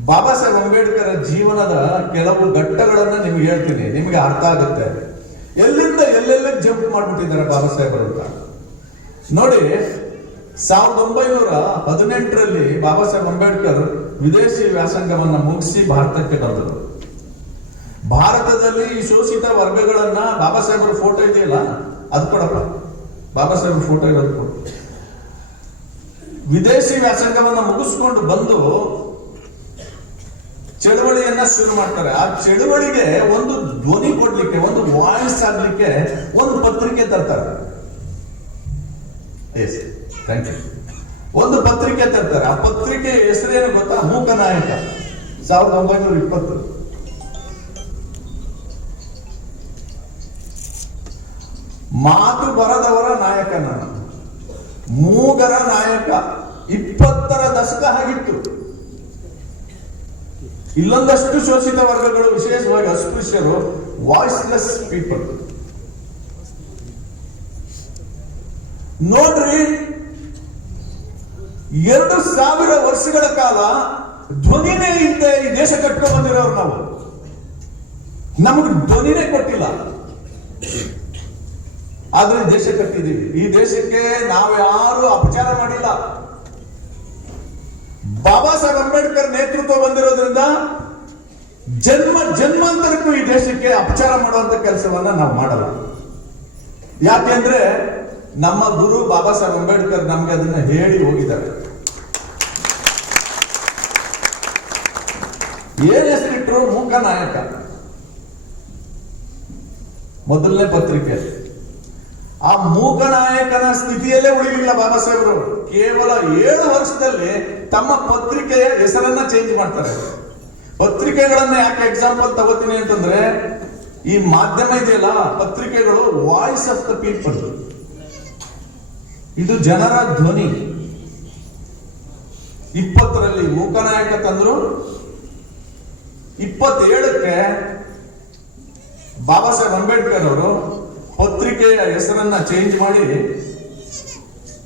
ಬಾಬಾ ಸಾಹೇಬ್ ಅಂಬೇಡ್ಕರ್ ಜೀವನದ ಕೆಲವು ಘಟ್ಟಗಳನ್ನ ನಿಮ್ಗೆ ಹೇಳ್ತೀನಿ, ನಿಮ್ಗೆ ಅರ್ಥ ಆಗುತ್ತೆ. ಎಲ್ಲಿಂದ ಎಲ್ಲೆಲ್ಲ ಜಂಪ್ ಮಾಡ್ಬಿಟ್ಟಿದ್ದಾರೆ ಬಾಬಾ ಸಾಹೇಬರು ಅಂತ ನೋಡಿ. 1918ರಲ್ಲಿ ಬಾಬಾ ಸಾಹೇಬ್ ಅಂಬೇಡ್ಕರ್ ವಿದೇಶಿ ವ್ಯಾಸಂಗವನ್ನ ಮುಗಿಸಿ ಭಾರತಕ್ಕೆ ಬಂದರು. ಭಾರತದಲ್ಲಿ ಶೋಷಿತ ವರ್ಗಗಳನ್ನ, ಬಾಬಾ ಸಾಹೇಬರ ಫೋಟೋ ಇದೆಯಲ್ಲ ಅದು ಕೊಡಪ್ಪ, ಬಾಬಾ ಸಾಹೇಬ್ ಫೋಟೋ ಇರೋದು ಕೊಡು. ವಿದೇಶಿ ವ್ಯಾಸಂಗವನ್ನ ಮುಗಿಸ್ಕೊಂಡು ಬಂದು ಚಳವಳಿಯನ್ನ ಶುರು ಮಾಡ್ತಾರೆ. ಆ ಚಳವಳಿಗೆ ಒಂದು ಧ್ವನಿ ಕೊಡ್ಲಿಕ್ಕೆ, ಒಂದು ವಾಯ್ಸ್ ಆಗ್ಲಿಕ್ಕೆ ಒಂದು ಪತ್ರಿಕೆ ತರ್ತಾರೆ. Thank you. ಒಂದು ಪತ್ರಿಕೆ ತರ್ತಾರೆ. ಆ ಪತ್ರಿಕೆ ಹೆಸರೇನು ಗೊತ್ತಾ? ಮೂಕನಾಯಕ. 1920. ಮಾತು ಬರದವರ ನಾಯಕ ನಾನು, ಮೂಗರ ನಾಯಕ. 20ರ ದಶಕ ಆಗಿತ್ತು. ಇಲ್ಲೊಂದಷ್ಟು ಶೋಷಿತ ವರ್ಗಗಳು, ವಿಶೇಷವಾಗಿ ಅಸ್ಪೃಶ್ಯರು, ವಾಯ್ಸ್ಲೆಸ್ ಪೀಪಲ್. ನೋಡ್ರಿ, 2000 ವರ್ಷಗಳ ಕಾಲ ಧ್ವನಿನೇ ಇಲ್ಲದೆ ಈ ದೇಶ ಕಟ್ಕೊಂಡು ಬಂದಿರೋರು ನಾವು. ನಮಗೆ ಧ್ವನಿನೇ ಕೊಟ್ಟಿಲ್ಲ, ಆದ್ರೆ ದೇಶ ಕಟ್ಟಿದ್ದೀವಿ. ಈ ದೇಶಕ್ಕೆ ನಾವ್ಯಾರು ಅಪಚಾರ ಮಾಡಿಲ್ಲ. ಬಾಬಾ ಸಾಹೇಬ್ ಅಂಬೇಡ್ಕರ್ ನೇತೃತ್ವ ಬಂದಿರೋದ್ರಿಂದ ಜನ್ಮಾಂತರಕ್ಕೂ ಈ ದೇಶಕ್ಕೆ ಅಪಚಾರ ಮಾಡುವಂತ ಕೆಲಸವನ್ನ ನಾವು ಮಾಡಲ್ಲ. ಯಾಕೆಂದ್ರೆ ನಮ್ಮ ಗುರು ಬಾಬಾ ಸಾಹೇಬ್ ಅಂಬೇಡ್ಕರ್ ನಮ್ಗೆ ಅದನ್ನ ಹೇಳಿ ಹೋಗಿದ್ದಾರೆ. ಏನ್ ಹೆಸರಿಟ್ರು? ಮೂಕನಾಯಕ. ಮೊದಲನೇ ಪತ್ರಿಕೆ. ಆ ಮೂಕನಾಯಕನ ಸ್ಥಿತಿಯಲ್ಲೇ ಉಳಿಲಿಲ್ಲ ಬಾಬಾ ಸಾಹೇಬರು. ಕೇವಲ 7 ವರ್ಷದಲ್ಲಿ ತಮ್ಮ ಪತ್ರಿಕೆಯ ಹೆಸರನ್ನ ಚೇಂಜ್ ಮಾಡ್ತಾರೆ. ಪತ್ರಿಕೆಗಳನ್ನ ಯಾಕೆ ಎಕ್ಸಾಂಪಲ್ ತಗೋತೀನಿ ಅಂತಂದ್ರೆ, ಈ ಮಾಧ್ಯಮ ಇದೆಯಲ್ಲ, ಪತ್ರಿಕೆಗಳು ವಾಯ್ಸ್ ಆಫ್ ದ ಪೀಪಲ್. ಇದು ಜನರ ಧ್ವನಿ. 20ರಲ್ಲಿ ಮೂಕನಾಯಕ ತಂದ್ರು. 27ಕ್ಕೆ ಬಾಬಾ ಸಾಹೇಬ್ ಅಂಬೇಡ್ಕರ್ ಅವರು ಪತ್ರಿಕೆಯ ಹೆಸರನ್ನ ಚೇಂಜ್ ಮಾಡಿ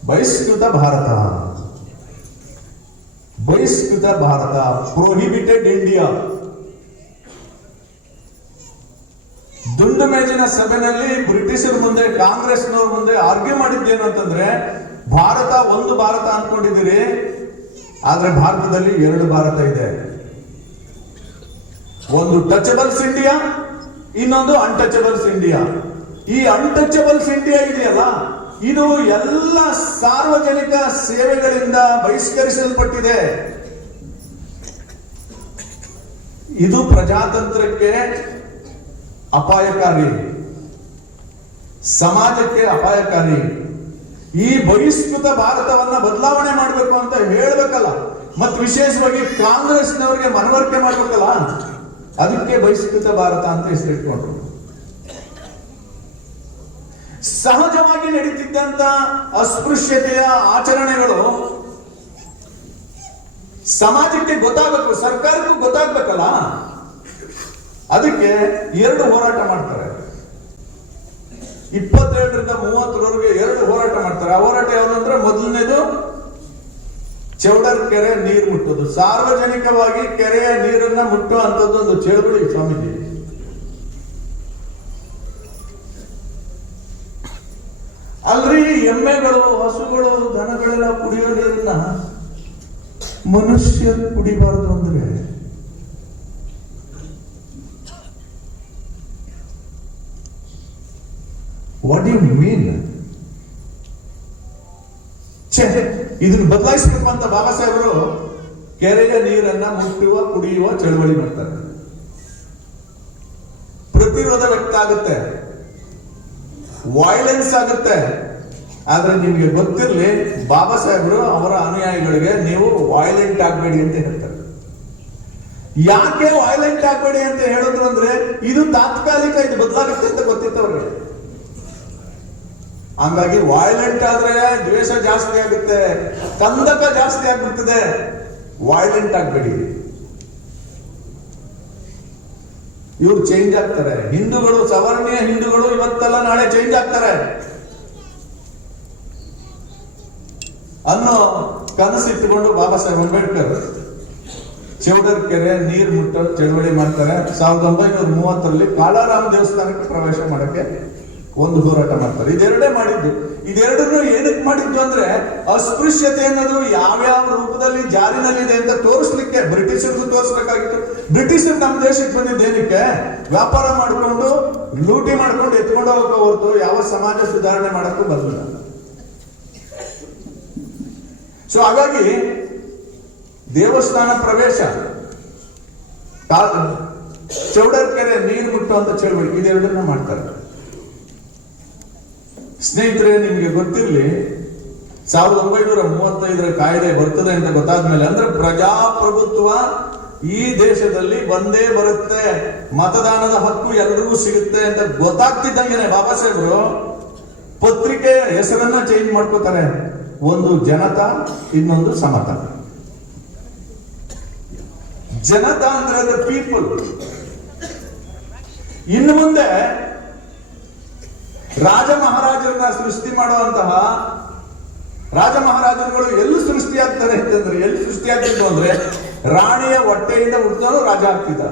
ಬಹಿಷ್ಕೃತ ಭಾರತ, ಬಹಿಷ್ಕೃತ ಭಾರತ, ಪ್ರೊಹಿಬಿಟೆಡ್ ಇಂಡಿಯಾ. ದುಂಡು ಮೇಜಿನ ಸಭೆಯಲ್ಲಿ ಬ್ರಿಟಿಷರ ಮುಂದೆ, ಕಾಂಗ್ರೆಸ್ನವ್ರ ಮುಂದೆ ಆರ್ಗ್ಯೂ ಮಾಡಿದ್ದೇನು ಅಂತಂದ್ರೆ, ಭಾರತ ಒಂದು ಭಾರತ ಅನ್ಕೊಂಡಿದ್ದೀರಿ, ಆದ್ರೆ ಭಾರತದಲ್ಲಿ 2 ಭಾರತ ಇದೆ. ಒಂದು ಟಚಬಲ್ಸ್ ಇಂಡಿಯಾ, ಇನ್ನೊಂದು ಅನ್ಟಚಬಲ್ಸ್ ಇಂಡಿಯಾ. ಈ ಅನ್ಟಚಬಲ್ಸ್ ಇಂಡಿಯಾ ಇದೆಯಲ್ಲ, ಇದು ಎಲ್ಲ ಸಾರ್ವಜನಿಕ ಸೇವೆಗಳಿಂದ ಬಹಿಷ್ಕರಿಸಲ್ಪಟ್ಟಿದೆ. ಇದು ಪ್ರಜಾತಂತ್ರಕ್ಕೆ ಅಪಾಯಕಾರಿ, ಸಮಾಜಕ್ಕೆ ಅಪಾಯಕಾರಿ. ಈ ಬಹಿಷ್ಕೃತ ಭಾರತವನ್ನ ಬದಲಾವಣೆ ಮಾಡಬೇಕು ಅಂತ ಹೇಳ್ಬೇಕಲ್ಲ, ಮತ್ತು ವಿಶೇಷವಾಗಿ ಕಾಂಗ್ರೆಸ್ನವರಿಗೆ ಮನವರಿಕೆ ಮಾಡ್ಬೇಕಲ್ಲ, ಅದಕ್ಕೆ ಬಹಿಷ್ಕೃತ ಭಾರತ ಅಂತ ಹೆಸರಿಟ್ಕೊಂಡ್ರು. ಸಹಜವಾಗಿ ನಡೀತಿದ್ದಂತ ಅಸ್ಪೃಶ್ಯತೆಯ ಆಚರಣೆಗಳು ಸಮಾಜಕ್ಕೆ ಗೊತ್ತಾಗಬೇಕು, ಸರ್ಕಾರಕ್ಕೂ ಗೊತ್ತಾಗ್ಬೇಕಲ್ಲ. ಅದಕ್ಕೆ 2 ಹೋರಾಟ ಮಾಡ್ತಾರೆ. 27ರಿಂದ 30ರವರೆಗೆ 2 ಹೋರಾಟ ಮಾಡ್ತಾರೆ. ಆ ಹೋರಾಟ ಯಾವ್ದಂದ್ರೆ, ಮೊದಲನೇದು ಚೌಡರ್ ಕೆರೆ ನೀರು ಮುಟ್ಟೋದು. ಸಾರ್ವಜನಿಕವಾಗಿ ಕೆರೆಯ ನೀರನ್ನ ಮುಟ್ಟುವಂಥದ್ದು ಒಂದು ಚಳವಳಿ ಸ್ವಾಮೀಜಿ. ಅಲ್ರಿ, ಎಮ್ಮೆಗಳು, ಹಸುಗಳು, ದನಗಳೆಲ್ಲ ಕುಡಿಯೋ ನೀರನ್ನ ಮನುಷ್ಯರು ಕುಡಿಬಾರದು ಅಂದ್ರೆ ವಾಟ್ ಯು ಮೀನ್? ಇದನ್ನು ಬದಲಾಯಿಸಬೇಕು ಅಂತ ಬಾಬಾ ಸಾಹೇಬರು ಕೆರೆಯ ನೀರನ್ನ ಮುಟ್ಟುವ, ಕುಡಿಯುವ ಚಳವಳಿ ಮಾಡ್ತಾರೆ. ಪ್ರತಿರೋಧ ವ್ಯಕ್ತ ಆಗುತ್ತೆ, ವೈಲೆನ್ಸ್ ಆಗುತ್ತೆ. ಆದ್ರೆ ನಿಮ್ಗೆ ಗೊತ್ತಿರಲಿ, ಬಾಬಾ ಸಾಹೇಬರು ಅವರ ಅನುಯಾಯಿಗಳಿಗೆ ನೀವು ವೈಲೆಂಟ್ ಆಗಬೇಡಿ ಅಂತ ಹೇಳ್ತಾರೆ. ಯಾಕೆ ವೈಲೆಂಟ್ ಆಗಬೇಡಿ ಅಂತ ಹೇಳಿದ್ರು ಅಂದ್ರೆ, ಇದು ತಾತ್ಕಾಲಿಕ, ಇದು ಬದಲಾಗುತ್ತೆ ಅಂತ ಗೊತ್ತಿತ್ತು ಅವ್ರಿಗೆ. ಹಂಗಾಗಿ ವೈಲೆಂಟ್ ಆದ್ರೆ ದ್ವೇಷ ಜಾಸ್ತಿ ಆಗುತ್ತೆ, ಕಂದಕ ಜಾಸ್ತಿ ಆಗ್ಬಿಡ್ತದೆ. ವೈಲೆಂಟ್ ಆಗಬೇಡಿ. ಇವ್ರು ಚೇಂಜ್ ಆಗ್ತಾರೆ. ಹಿಂದೂಗಳು, ಸವರ್ಣೀಯ ಹಿಂದೂಗಳು ಇವತ್ತಲ್ಲ ನಾಳೆ ಚೇಂಜ್ ಆಗ್ತಾರೆ ಅನ್ನೋ ಕನಸಿಟ್ಟುಕೊಂಡು ಬಾಬಾ ಸಾಹೇಬ್ ಅಂಬೇಡ್ಕರ್ ಚೌಡರ್ ಕೆರೆ ನೀರು ಮುಟ್ಟೋ ಚಳವಳಿ ಮಾಡ್ತಾರೆ. 1930ರಲ್ಲಿ ಕಾಳಾರಾಮ ದೇವಸ್ಥಾನಕ್ಕೆ ಪ್ರವೇಶ ಮಾಡಕ್ಕೆ ಒಂದು ಹೋರಾಟ ಮಾಡ್ತಾರೆ. ಇದೆರಡೇ ಮಾಡಿದ್ದು. ಇದೆರಡನ್ನು ಏನಕ್ಕೆ ಮಾಡಿದ್ದು ಅಂದ್ರೆ, ಅಸ್ಪೃಶ್ಯತೆ ಅನ್ನೋದು ಯಾವ್ಯಾವ ರೂಪದಲ್ಲಿ ಜಾರಿನಲ್ಲಿದೆ ಅಂತ ತೋರಿಸ್ಲಿಕ್ಕೆ. ಬ್ರಿಟಿಷರ್ಗೂ ತೋರಿಸ್ಬೇಕಾಗಿತ್ತು. ಬ್ರಿಟಿಷರು ನಮ್ಮ ದೇಶಕ್ಕೆ ಬಂದಿದ್ದು ಏನಕ್ಕೆ? ವ್ಯಾಪಾರ ಮಾಡ್ಕೊಂಡು, ಲೂಟಿ ಮಾಡ್ಕೊಂಡು ಎತ್ಕೊಂಡು ಹೋಗೋ ಹೊರತು ಯಾವ ಸಮಾಜ ಸುಧಾರಣೆ ಮಾಡಕ್ಕೂ ಬರಲಿಲ್ಲ. ಸೊ ಹಾಗಾಗಿ ದೇವಸ್ಥಾನ ಪ್ರವೇಶ, ಚೌಡರ್ಕೆರೆ ನೀರು ಮುಟ್ಟುವಂತ ಚಳವಳಿ, ಇದೆರಡನ್ನ ಮಾಡ್ತಾರೆ. ಸ್ನೇಹಿತರೆ, ನಿಮಗೆ ಗೊತ್ತಿರಲಿ, 1935 ಕಾಯ್ದೆ ಬರ್ತದೆ ಅಂತ ಗೊತ್ತಾದ್ಮೇಲೆ, ಅಂದ್ರೆ ಪ್ರಜಾಪ್ರಭುತ್ವ ಈ ದೇಶದಲ್ಲಿ ಒಂದೇ ಬರುತ್ತೆ, ಮತದಾನದ ಹಕ್ಕು ಎಲ್ರಿಗೂ ಸಿಗುತ್ತೆ ಅಂತ ಗೊತ್ತಾಗ್ತಿದ್ದಂಗೆನೆ ಬಾಬಾ ಸಾಹೇಬರು ಪತ್ರಿಕೆ ಹೆಸರನ್ನ ಚೇಂಜ್ ಮಾಡ್ಕೋತಾರೆ. ಒಂದು ಜನತಾ, ಇನ್ನೊಂದು ಸಮತಾ. ಜನತಾ ಅಂದ್ರೆ ಪೀಪಲ್. ಇನ್ನು ಮುಂದೆ ರಾಜ ಮಹಾರಾಜರನ್ನ ಸೃಷ್ಟಿ ಮಾಡುವಂತಹ ರಾಜ ಮಹಾರಾಜರುಗಳು ಎಲ್ಲಿ ಸೃಷ್ಟಿಯಾಗ್ತಾರೆ ಅಂತಂದ್ರೆ, ಎಲ್ಲಿ ಸೃಷ್ಟಿಯಾಗ್ತಿತ್ತು ಅಂದ್ರೆ ರಾಣಿಯ ಹೊಟ್ಟೆಯಿಂದ ಹುಟ್ಟೋನು ರಾಜ ಆಗ್ತಿದ್ದ.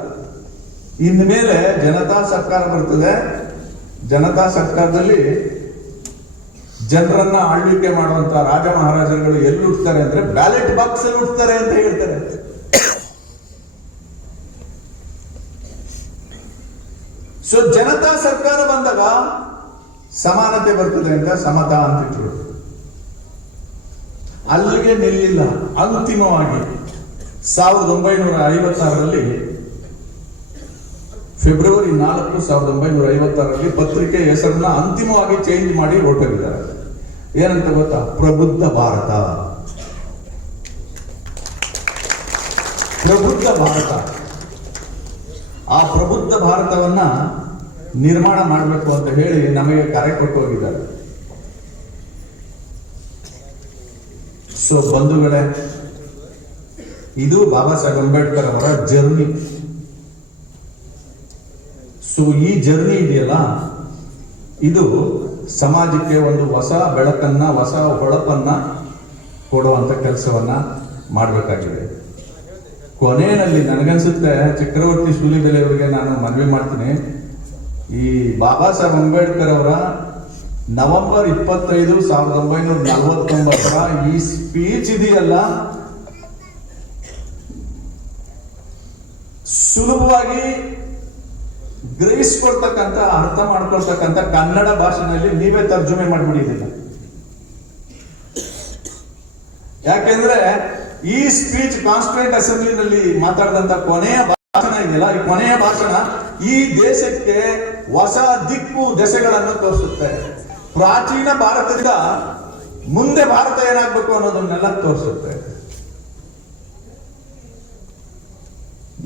ಇನ್ಮೇಲೆ ಜನತಾ ಸರ್ಕಾರ ಬರ್ತದೆ. ಜನತಾ ಸರ್ಕಾರದಲ್ಲಿ ಜನರನ್ನ ಆಳ್ವಿಕೆ ಮಾಡುವಂತ ರಾಜ ಮಹಾರಾಜರುಗಳು ಎಲ್ಲಿ ಹುಟ್ಟುತ್ತಾರೆ ಅಂದ್ರೆ ಬ್ಯಾಲೆಟ್ ಬಾಕ್ಸ್ ಅಲ್ಲಿ ಹುಟ್ಟುತ್ತಾರೆ ಅಂತ ಹೇಳ್ತಾರೆ. ಸೊ ಜನತಾ ಸರ್ಕಾರ ಬಂದಾಗ ಸಮಾನತೆ ಬರ್ತದೆ ಅಂತ ಸಮತಾ ಅಂತಿದ್ರು. ಅಲ್ಲಿಗೆ ನಿಲ್ಲಿಲ್ಲ. ಅಂತಿಮವಾಗಿ 1956ರಲ್ಲಿ ಫೆಬ್ರವರಿ 4, 1956ರಲ್ಲಿ ಪತ್ರಿಕೆ ಹೆಸರನ್ನ ಅಂತಿಮವಾಗಿ ಚೇಂಜ್ ಮಾಡಿ ಹೊರಟಿದ್ದಾರೆ. ಏನಂತ ಗೊತ್ತಾ? ಪ್ರಬುದ್ಧ ಭಾರತ. ಪ್ರಬುದ್ಧ ಭಾರತ. ಆ ಪ್ರಬುದ್ಧ ಭಾರತವನ್ನ ನಿರ್ಮಾಣ ಮಾಡಬೇಕು ಅಂತ ಹೇಳಿ ನಮಗೆ ಕರೆ ಕೊಟ್ಟು ಹೋಗಿದ್ದಾರೆ. ಸೊ ಬಂಧುಗಳೇ, ಇದು ಬಾಬಾ ಸಾಹೇಬ್ ಅಂಬೇಡ್ಕರ್ ಅವರ ಜರ್ನಿ. ಸೊ ಈ ಜರ್ನಿ ಇದೆಯಲ್ಲ, ಇದು ಸಮಾಜಕ್ಕೆ ಒಂದು ಹೊಸ ಬೆಳಕನ್ನ, ಹೊಸ ಹೊಳಪನ್ನ ಕೊಡುವಂತ ಕೆಲಸವನ್ನ ಮಾಡಬೇಕಾಗಿದೆ. ಕೊನೆಯಲ್ಲಿ ನನಗನ್ಸುತ್ತೆ, ಚಕ್ರವರ್ತಿ ಸೂಲಿಬೆಲೆ ಅವರಿಗೆ ನಾನು ಮನವಿ ಮಾಡ್ತೀನಿ, ಈ ಬಾಬಾ ಸಾಹೇಬ್ ಅಂಬೇಡ್ಕರ್ ಅವರ ನವೆಂಬರ್ 25, 1949 ಈ ಸ್ಪೀಚ್ ಇದೆಯಲ್ಲ, ಸುಲಭವಾಗಿ ಗ್ರಹಿಸ್ಕೊಳ್ತಕ್ಕಂಥ, ಅರ್ಥ ಮಾಡ್ಕೊಳ್ತಕ್ಕಂಥ ಕನ್ನಡ ಭಾಷೆಯಲ್ಲಿ ನೀವೇ ತರ್ಜುಮೆ ಮಾಡಿಬಿಡಿದಿಲ್ಲ. ಯಾಕೆಂದ್ರೆ ಈ ಸ್ಪೀಚ್ ಕಾನ್ಸ್ಟಿಟ್ಯೂಂಟ್ ಅಸೆಂಬ್ಲಿನಲ್ಲಿ ಮಾತಾಡಿದಂತ ಕೊನೆಯ ಭಾಷಣ ಇದೆಯಲ್ಲ, ಈ ಕೊನೆಯ ಭಾಷಣ ಈ ದೇಶಕ್ಕೆ ಹೊಸ ದಿಕ್ಕು ದೆಸೆಗಳನ್ನು ತೋರಿಸುತ್ತೆ. ಪ್ರಾಚೀನ ಭಾರತದಿಂದ ಮುಂದೆ ಭಾರತ ಏನಾಗಬೇಕು ಅನ್ನೋದನ್ನೆಲ್ಲ ತೋರಿಸುತ್ತೆ.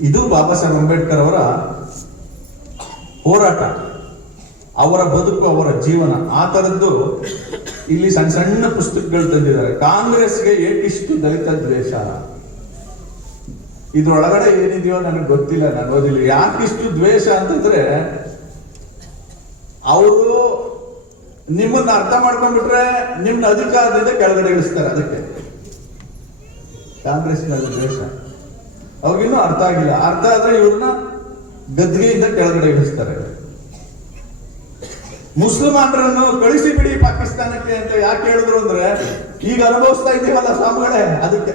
ಇದು ಬಾಬಾ ಸಾಹೇಬ್ ಅಂಬೇಡ್ಕರ್ ಅವರ ಹೋರಾಟ, ಅವರ ಬದುಕು, ಅವರ ಜೀವನ. ಆ ತರದ್ದು ಇಲ್ಲಿ ಸಣ್ಣ ಸಣ್ಣ ಪುಸ್ತಕಗಳು ತಂದಿದ್ದಾರೆ. ಕಾಂಗ್ರೆಸ್ಗೆ ಏಕಿಷ್ಟು ದಲಿತ ದ್ವೇಷ, ಇದ್ರೊಳಗಡೆ ಏನಿದೆಯೋ ನನಗೆ ಗೊತ್ತಿಲ್ಲ, ನಾನು ಓದಿಲ್ಲ. ಯಾಕಿಷ್ಟು ದ್ವೇಷ ಅಂತಂದ್ರೆ, ಅವರು ನಿಮ್ಮನ್ನ ಅರ್ಥ ಮಾಡ್ಕೊಂಡ್ಬಿಟ್ರೆ ನಿಮ್ನ ಅಧಿಕಾರದಿಂದ ಕೆಳಗಡೆ ಇಳಿಸ್ತಾರೆ. ಅದಕ್ಕೆ ಕಾಂಗ್ರೆಸ್ನಲ್ಲಿ ದ್ವೇಷ. ಅವ್ರಿಗಿನ್ನೂ ಅರ್ಥ ಆಗಿಲ್ಲ. ಅರ್ಥ ಆದ್ರೆ ಇವ್ರನ್ನ ಗದ್ಗೆಯಿಂದ ಕೆಳಗಡೆ ಇಳಿಸ್ತಾರೆ. ಮುಸಲ್ಮಾನರನ್ನು ಕಳಿಸಿ ಬಿಡಿ ಪಾಕಿಸ್ತಾನಕ್ಕೆ ಅಂತ ಯಾಕೆ ಹೇಳಿದ್ರು ಅಂದ್ರೆ, ಈಗ ಅನುಭವಿಸ್ತಾ ಇದ್ದೀವಲ್ಲ ಸ್ವಾಮಿಗಳೇ, ಅದಕ್ಕೆ.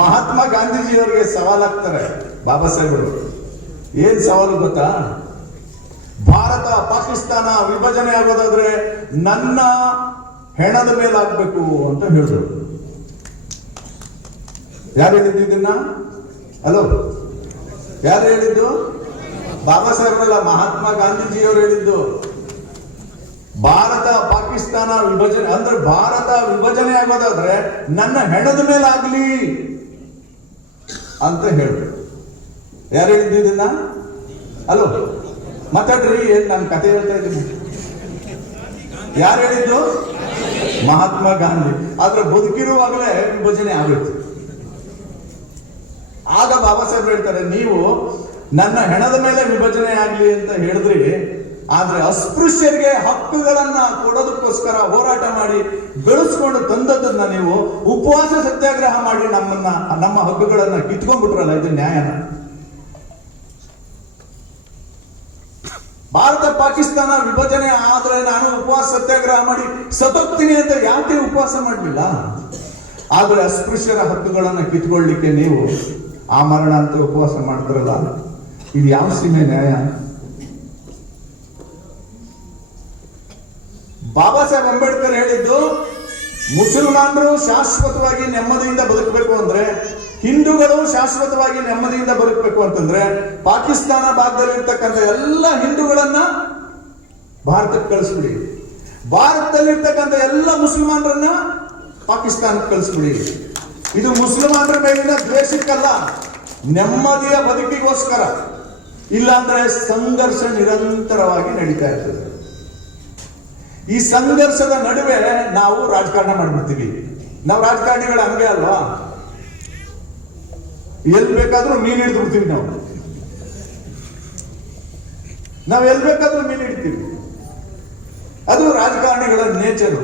ಮಹಾತ್ಮ ಗಾಂಧೀಜಿಯವರಿಗೆ ಸವಾಲಾಗ್ತಾರೆ ಬಾಬಾ ಸಾಹೇಬರು. ಏನ್ ಸವಾಲು ಗೊತ್ತಾ? ಭಾರತ ಪಾಕಿಸ್ತಾನ ವಿಭಜನೆ ಆಗೋದಾದ್ರೆ ನನ್ನ ಹೆಣದ ಮೇಲಾಗ್ಬೇಕು ಅಂತ ಹೇಳಿದ್ರು. ಯಾರು ಹೇಳಿದ್ದು ಇದನ್ನ? ಹಲೋ, ಯಾರು ಹೇಳಿದ್ದು? ಬಾಬಾ ಸಾಹೇಬ್ರಲ್ಲ, ಮಹಾತ್ಮ ಗಾಂಧೀಜಿಯವರು ಹೇಳಿದ್ದು. ಭಾರತ ಪಾಕಿಸ್ತಾನ ವಿಭಜನೆ ಅಂದ್ರೆ, ಭಾರತ ವಿಭಜನೆ ಆಗೋದಾದ್ರೆ ನನ್ನ ಹೆಣದ ಮೇಲಾಗ್ಲಿ ಅಂತ ಹೇಳಿದ್ರು. ಯಾರು ಹೇಳಿದ್ದು ಇದನ್ನ? ಹಲೋ, ಮಾತಾಡ್ರಿ, ಏನ್ ನಾನು ಕತೆ ಹೇಳ್ತಾ ಇದ್ದೀನಿ. ಯಾರು ಹೇಳಿದ್ದು? ಮಹಾತ್ಮ ಗಾಂಧಿ. ಆದ್ರೆ ಬದುಕಿರುವಾಗಲೇ ವಿಭಜನೆ ಆಗುತ್ತೆ. ಆಗ ಬಾಬಾ ಸಾಹೇಬ್ ಹೇಳ್ತಾರೆ, ನೀವು ನನ್ನ ಹೆಣದ ಮೇಲೆ ವಿಭಜನೆ ಆಗ್ಲಿ ಅಂತ ಹೇಳಿದ್ರಿ, ಆದ್ರೆ ಅಸ್ಪೃಶ್ಯರಿಗೆ ಹಕ್ಕುಗಳನ್ನ ಕೊಡೋದಕ್ಕೋಸ್ಕರ ಹೋರಾಟ ಮಾಡಿ ಬೆಳೆಸ್ಕೊಂಡು ತಂದದ್ದನ್ನ ನೀವು ಉಪವಾಸ ಸತ್ಯಾಗ್ರಹ ಮಾಡಿ ನಮ್ಮ ಹಕ್ಕುಗಳನ್ನ ಕಿತ್ಕೊಂಡ್ಬಿಟ್ರಲ್ಲ, ಇದು ನ್ಯಾಯನ? ಭಾರತ ಪಾಕಿಸ್ತಾನ ವಿಭಜನೆ ಆದ್ರೆ ನಾನು ಉಪವಾಸ ಸತ್ಯಾಗ್ರಹ ಮಾಡಿ ಸತ್ತೋಗ್ತೀನಿ ಅಂತ ಯಾಕೆ ಉಪವಾಸ ಮಾಡಲಿಲ್ಲ? ಆದ್ರೆ ಅಸ್ಪೃಶ್ಯರ ಹಕ್ಕುಗಳನ್ನ ಕಿತ್ಕೊಳ್ಳಿಕ್ಕೆ ನೀವು ಆ ಮರಣ ಅಂತ ಉಪವಾಸ ಮಾಡ್ತಾರಲ್ಲ, ಇದು ಯಾವ ಸೀಮೆ ನ್ಯಾಯ? ಬಾಬಾ ಸಾಹೇಬ್ ಅಂಬೇಡ್ಕರ್ ಹೇಳಿದ್ದು, ಮುಸಲ್ಮಾನರು ಶಾಶ್ವತವಾಗಿ ನೆಮ್ಮದಿಯಿಂದ ಬದುಕಬೇಕು ಅಂದ್ರೆ, ಹಿಂದೂಗಳು ಶಾಶ್ವತವಾಗಿ ನೆಮ್ಮದಿಯಿಂದ ಬದುಕಬೇಕು ಅಂತಂದ್ರೆ, ಪಾಕಿಸ್ತಾನ ಭಾಗದಲ್ಲಿ ಇರ್ತಕ್ಕಂಥ ಎಲ್ಲ ಹಿಂದೂಗಳನ್ನ ಭಾರತಕ್ಕೆ ಕಳಿಸ್ಬಿಡಿ, ಭಾರತದಲ್ಲಿರ್ತಕ್ಕಂಥ ಎಲ್ಲ ಮುಸಲ್ಮಾನರನ್ನ ಪಾಕಿಸ್ತಾನಕ್ಕೆ ಕಳಿಸ್ಬಿಡಿ. ಇದು ಮುಸಲ್ಮಾನರ ಮೇಲಿನ ದ್ವೇಷಕ್ಕಲ್ಲ, ನೆಮ್ಮದಿಯ ಬದುಕಿಗೋಸ್ಕರ. ಇಲ್ಲಾಂದ್ರೆ ಸಂಘರ್ಷ ನಿರಂತರವಾಗಿ ನಡೀತಾ ಇರ್ತದೆ. ಈ ಸಂಘರ್ಷದ ನಡುವೆ ನಾವು ರಾಜಕಾರಣ ಮಾಡ್ಬಿಡ್ತೀವಿ. ನಾವು ರಾಜಕಾರಣಿಗಳು ಹಂಗೆ ಅಲ್ವಾ, ಎಲ್ಲಿ ಬೇಕಾದ್ರೂ ಮೀನು ಹಿಡಿದು ಬಿಡ್ತೀವಿ. ನಾವು ಎಲ್ಲಿ ಬೇಕಾದ್ರೂ ಮೀನು ಹಿಡಿತೀವಿ. ಅದು ರಾಜಕಾರಣಿಗಳ ನೇಚರ್.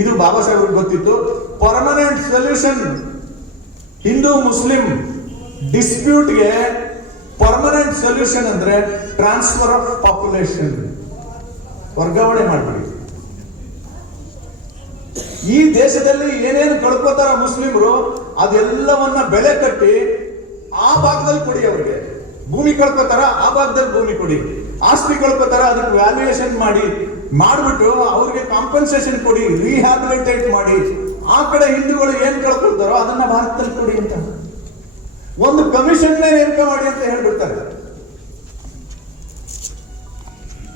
ಇದು ಬಾಬಾ ಸಾಹೇಬ್ರಿಗೆ ಗೊತ್ತಿತ್ತು. ಪರ್ಮನೆಂಟ್ ಸೊಲ್ಯೂಷನ್ ಹಿಂದೂ ಮುಸ್ಲಿಂ ಡಿಸ್ಪ್ಯೂಟ್ಗೆ ಪರ್ಮನೆಂಟ್ ಸೊಲ್ಯೂಷನ್ ಅಂದ್ರೆ ಟ್ರಾನ್ಸ್ಫರ್ ಆಫ್ ಪಾಪ್ಯುಲೇಷನ್, ವರ್ಗಾವಣೆ ಮಾಡ್ಬಿಡಿ. ಈ ದೇಶದಲ್ಲಿ ಏನೇನು ಕಳ್ಕೋತಾರ ಮುಸ್ಲಿಮರು ಅದೆಲ್ಲವನ್ನ ಬೆಲೆ ಕಟ್ಟಿ ಆ ಭಾಗದಲ್ಲಿ ಕೊಡಿ. ಅವರಿಗೆ ಭೂಮಿ ಕಳ್ಕೋತಾರ, ಆ ಭಾಗದಲ್ಲಿ ಭೂಮಿ ಕೊಡಿ. ಆಸ್ತಿ ಕಳ್ಕೋತಾರ, ಅದಕ್ಕೆ ವ್ಯಾಲ್ಯೂಯೇಷನ್ ಮಾಡಿಬಿಟ್ಟು ಅವ್ರಿಗೆ ಕಾಂಪನ್ಸೇಷನ್ ಕೊಡಿ, ರಿಹ್ಯಾಬಿಲಿಟೇಟ್ ಮಾಡಿ. ಆ ಕಡೆ ಹಿಂದೂಗಳು ಏನ್ ಕಳ್ಕೊಳ್ತಾರೋ ಅದನ್ನ ಭಾರತದಲ್ಲಿ ಕೊಡಿ ಅಂತ ಒಂದು ಕಮಿಷನ್ ನೇಮಕ ಮಾಡಿ ಅಂತ ಹೇಳ್ಬಿಡ್ತಾರೆ.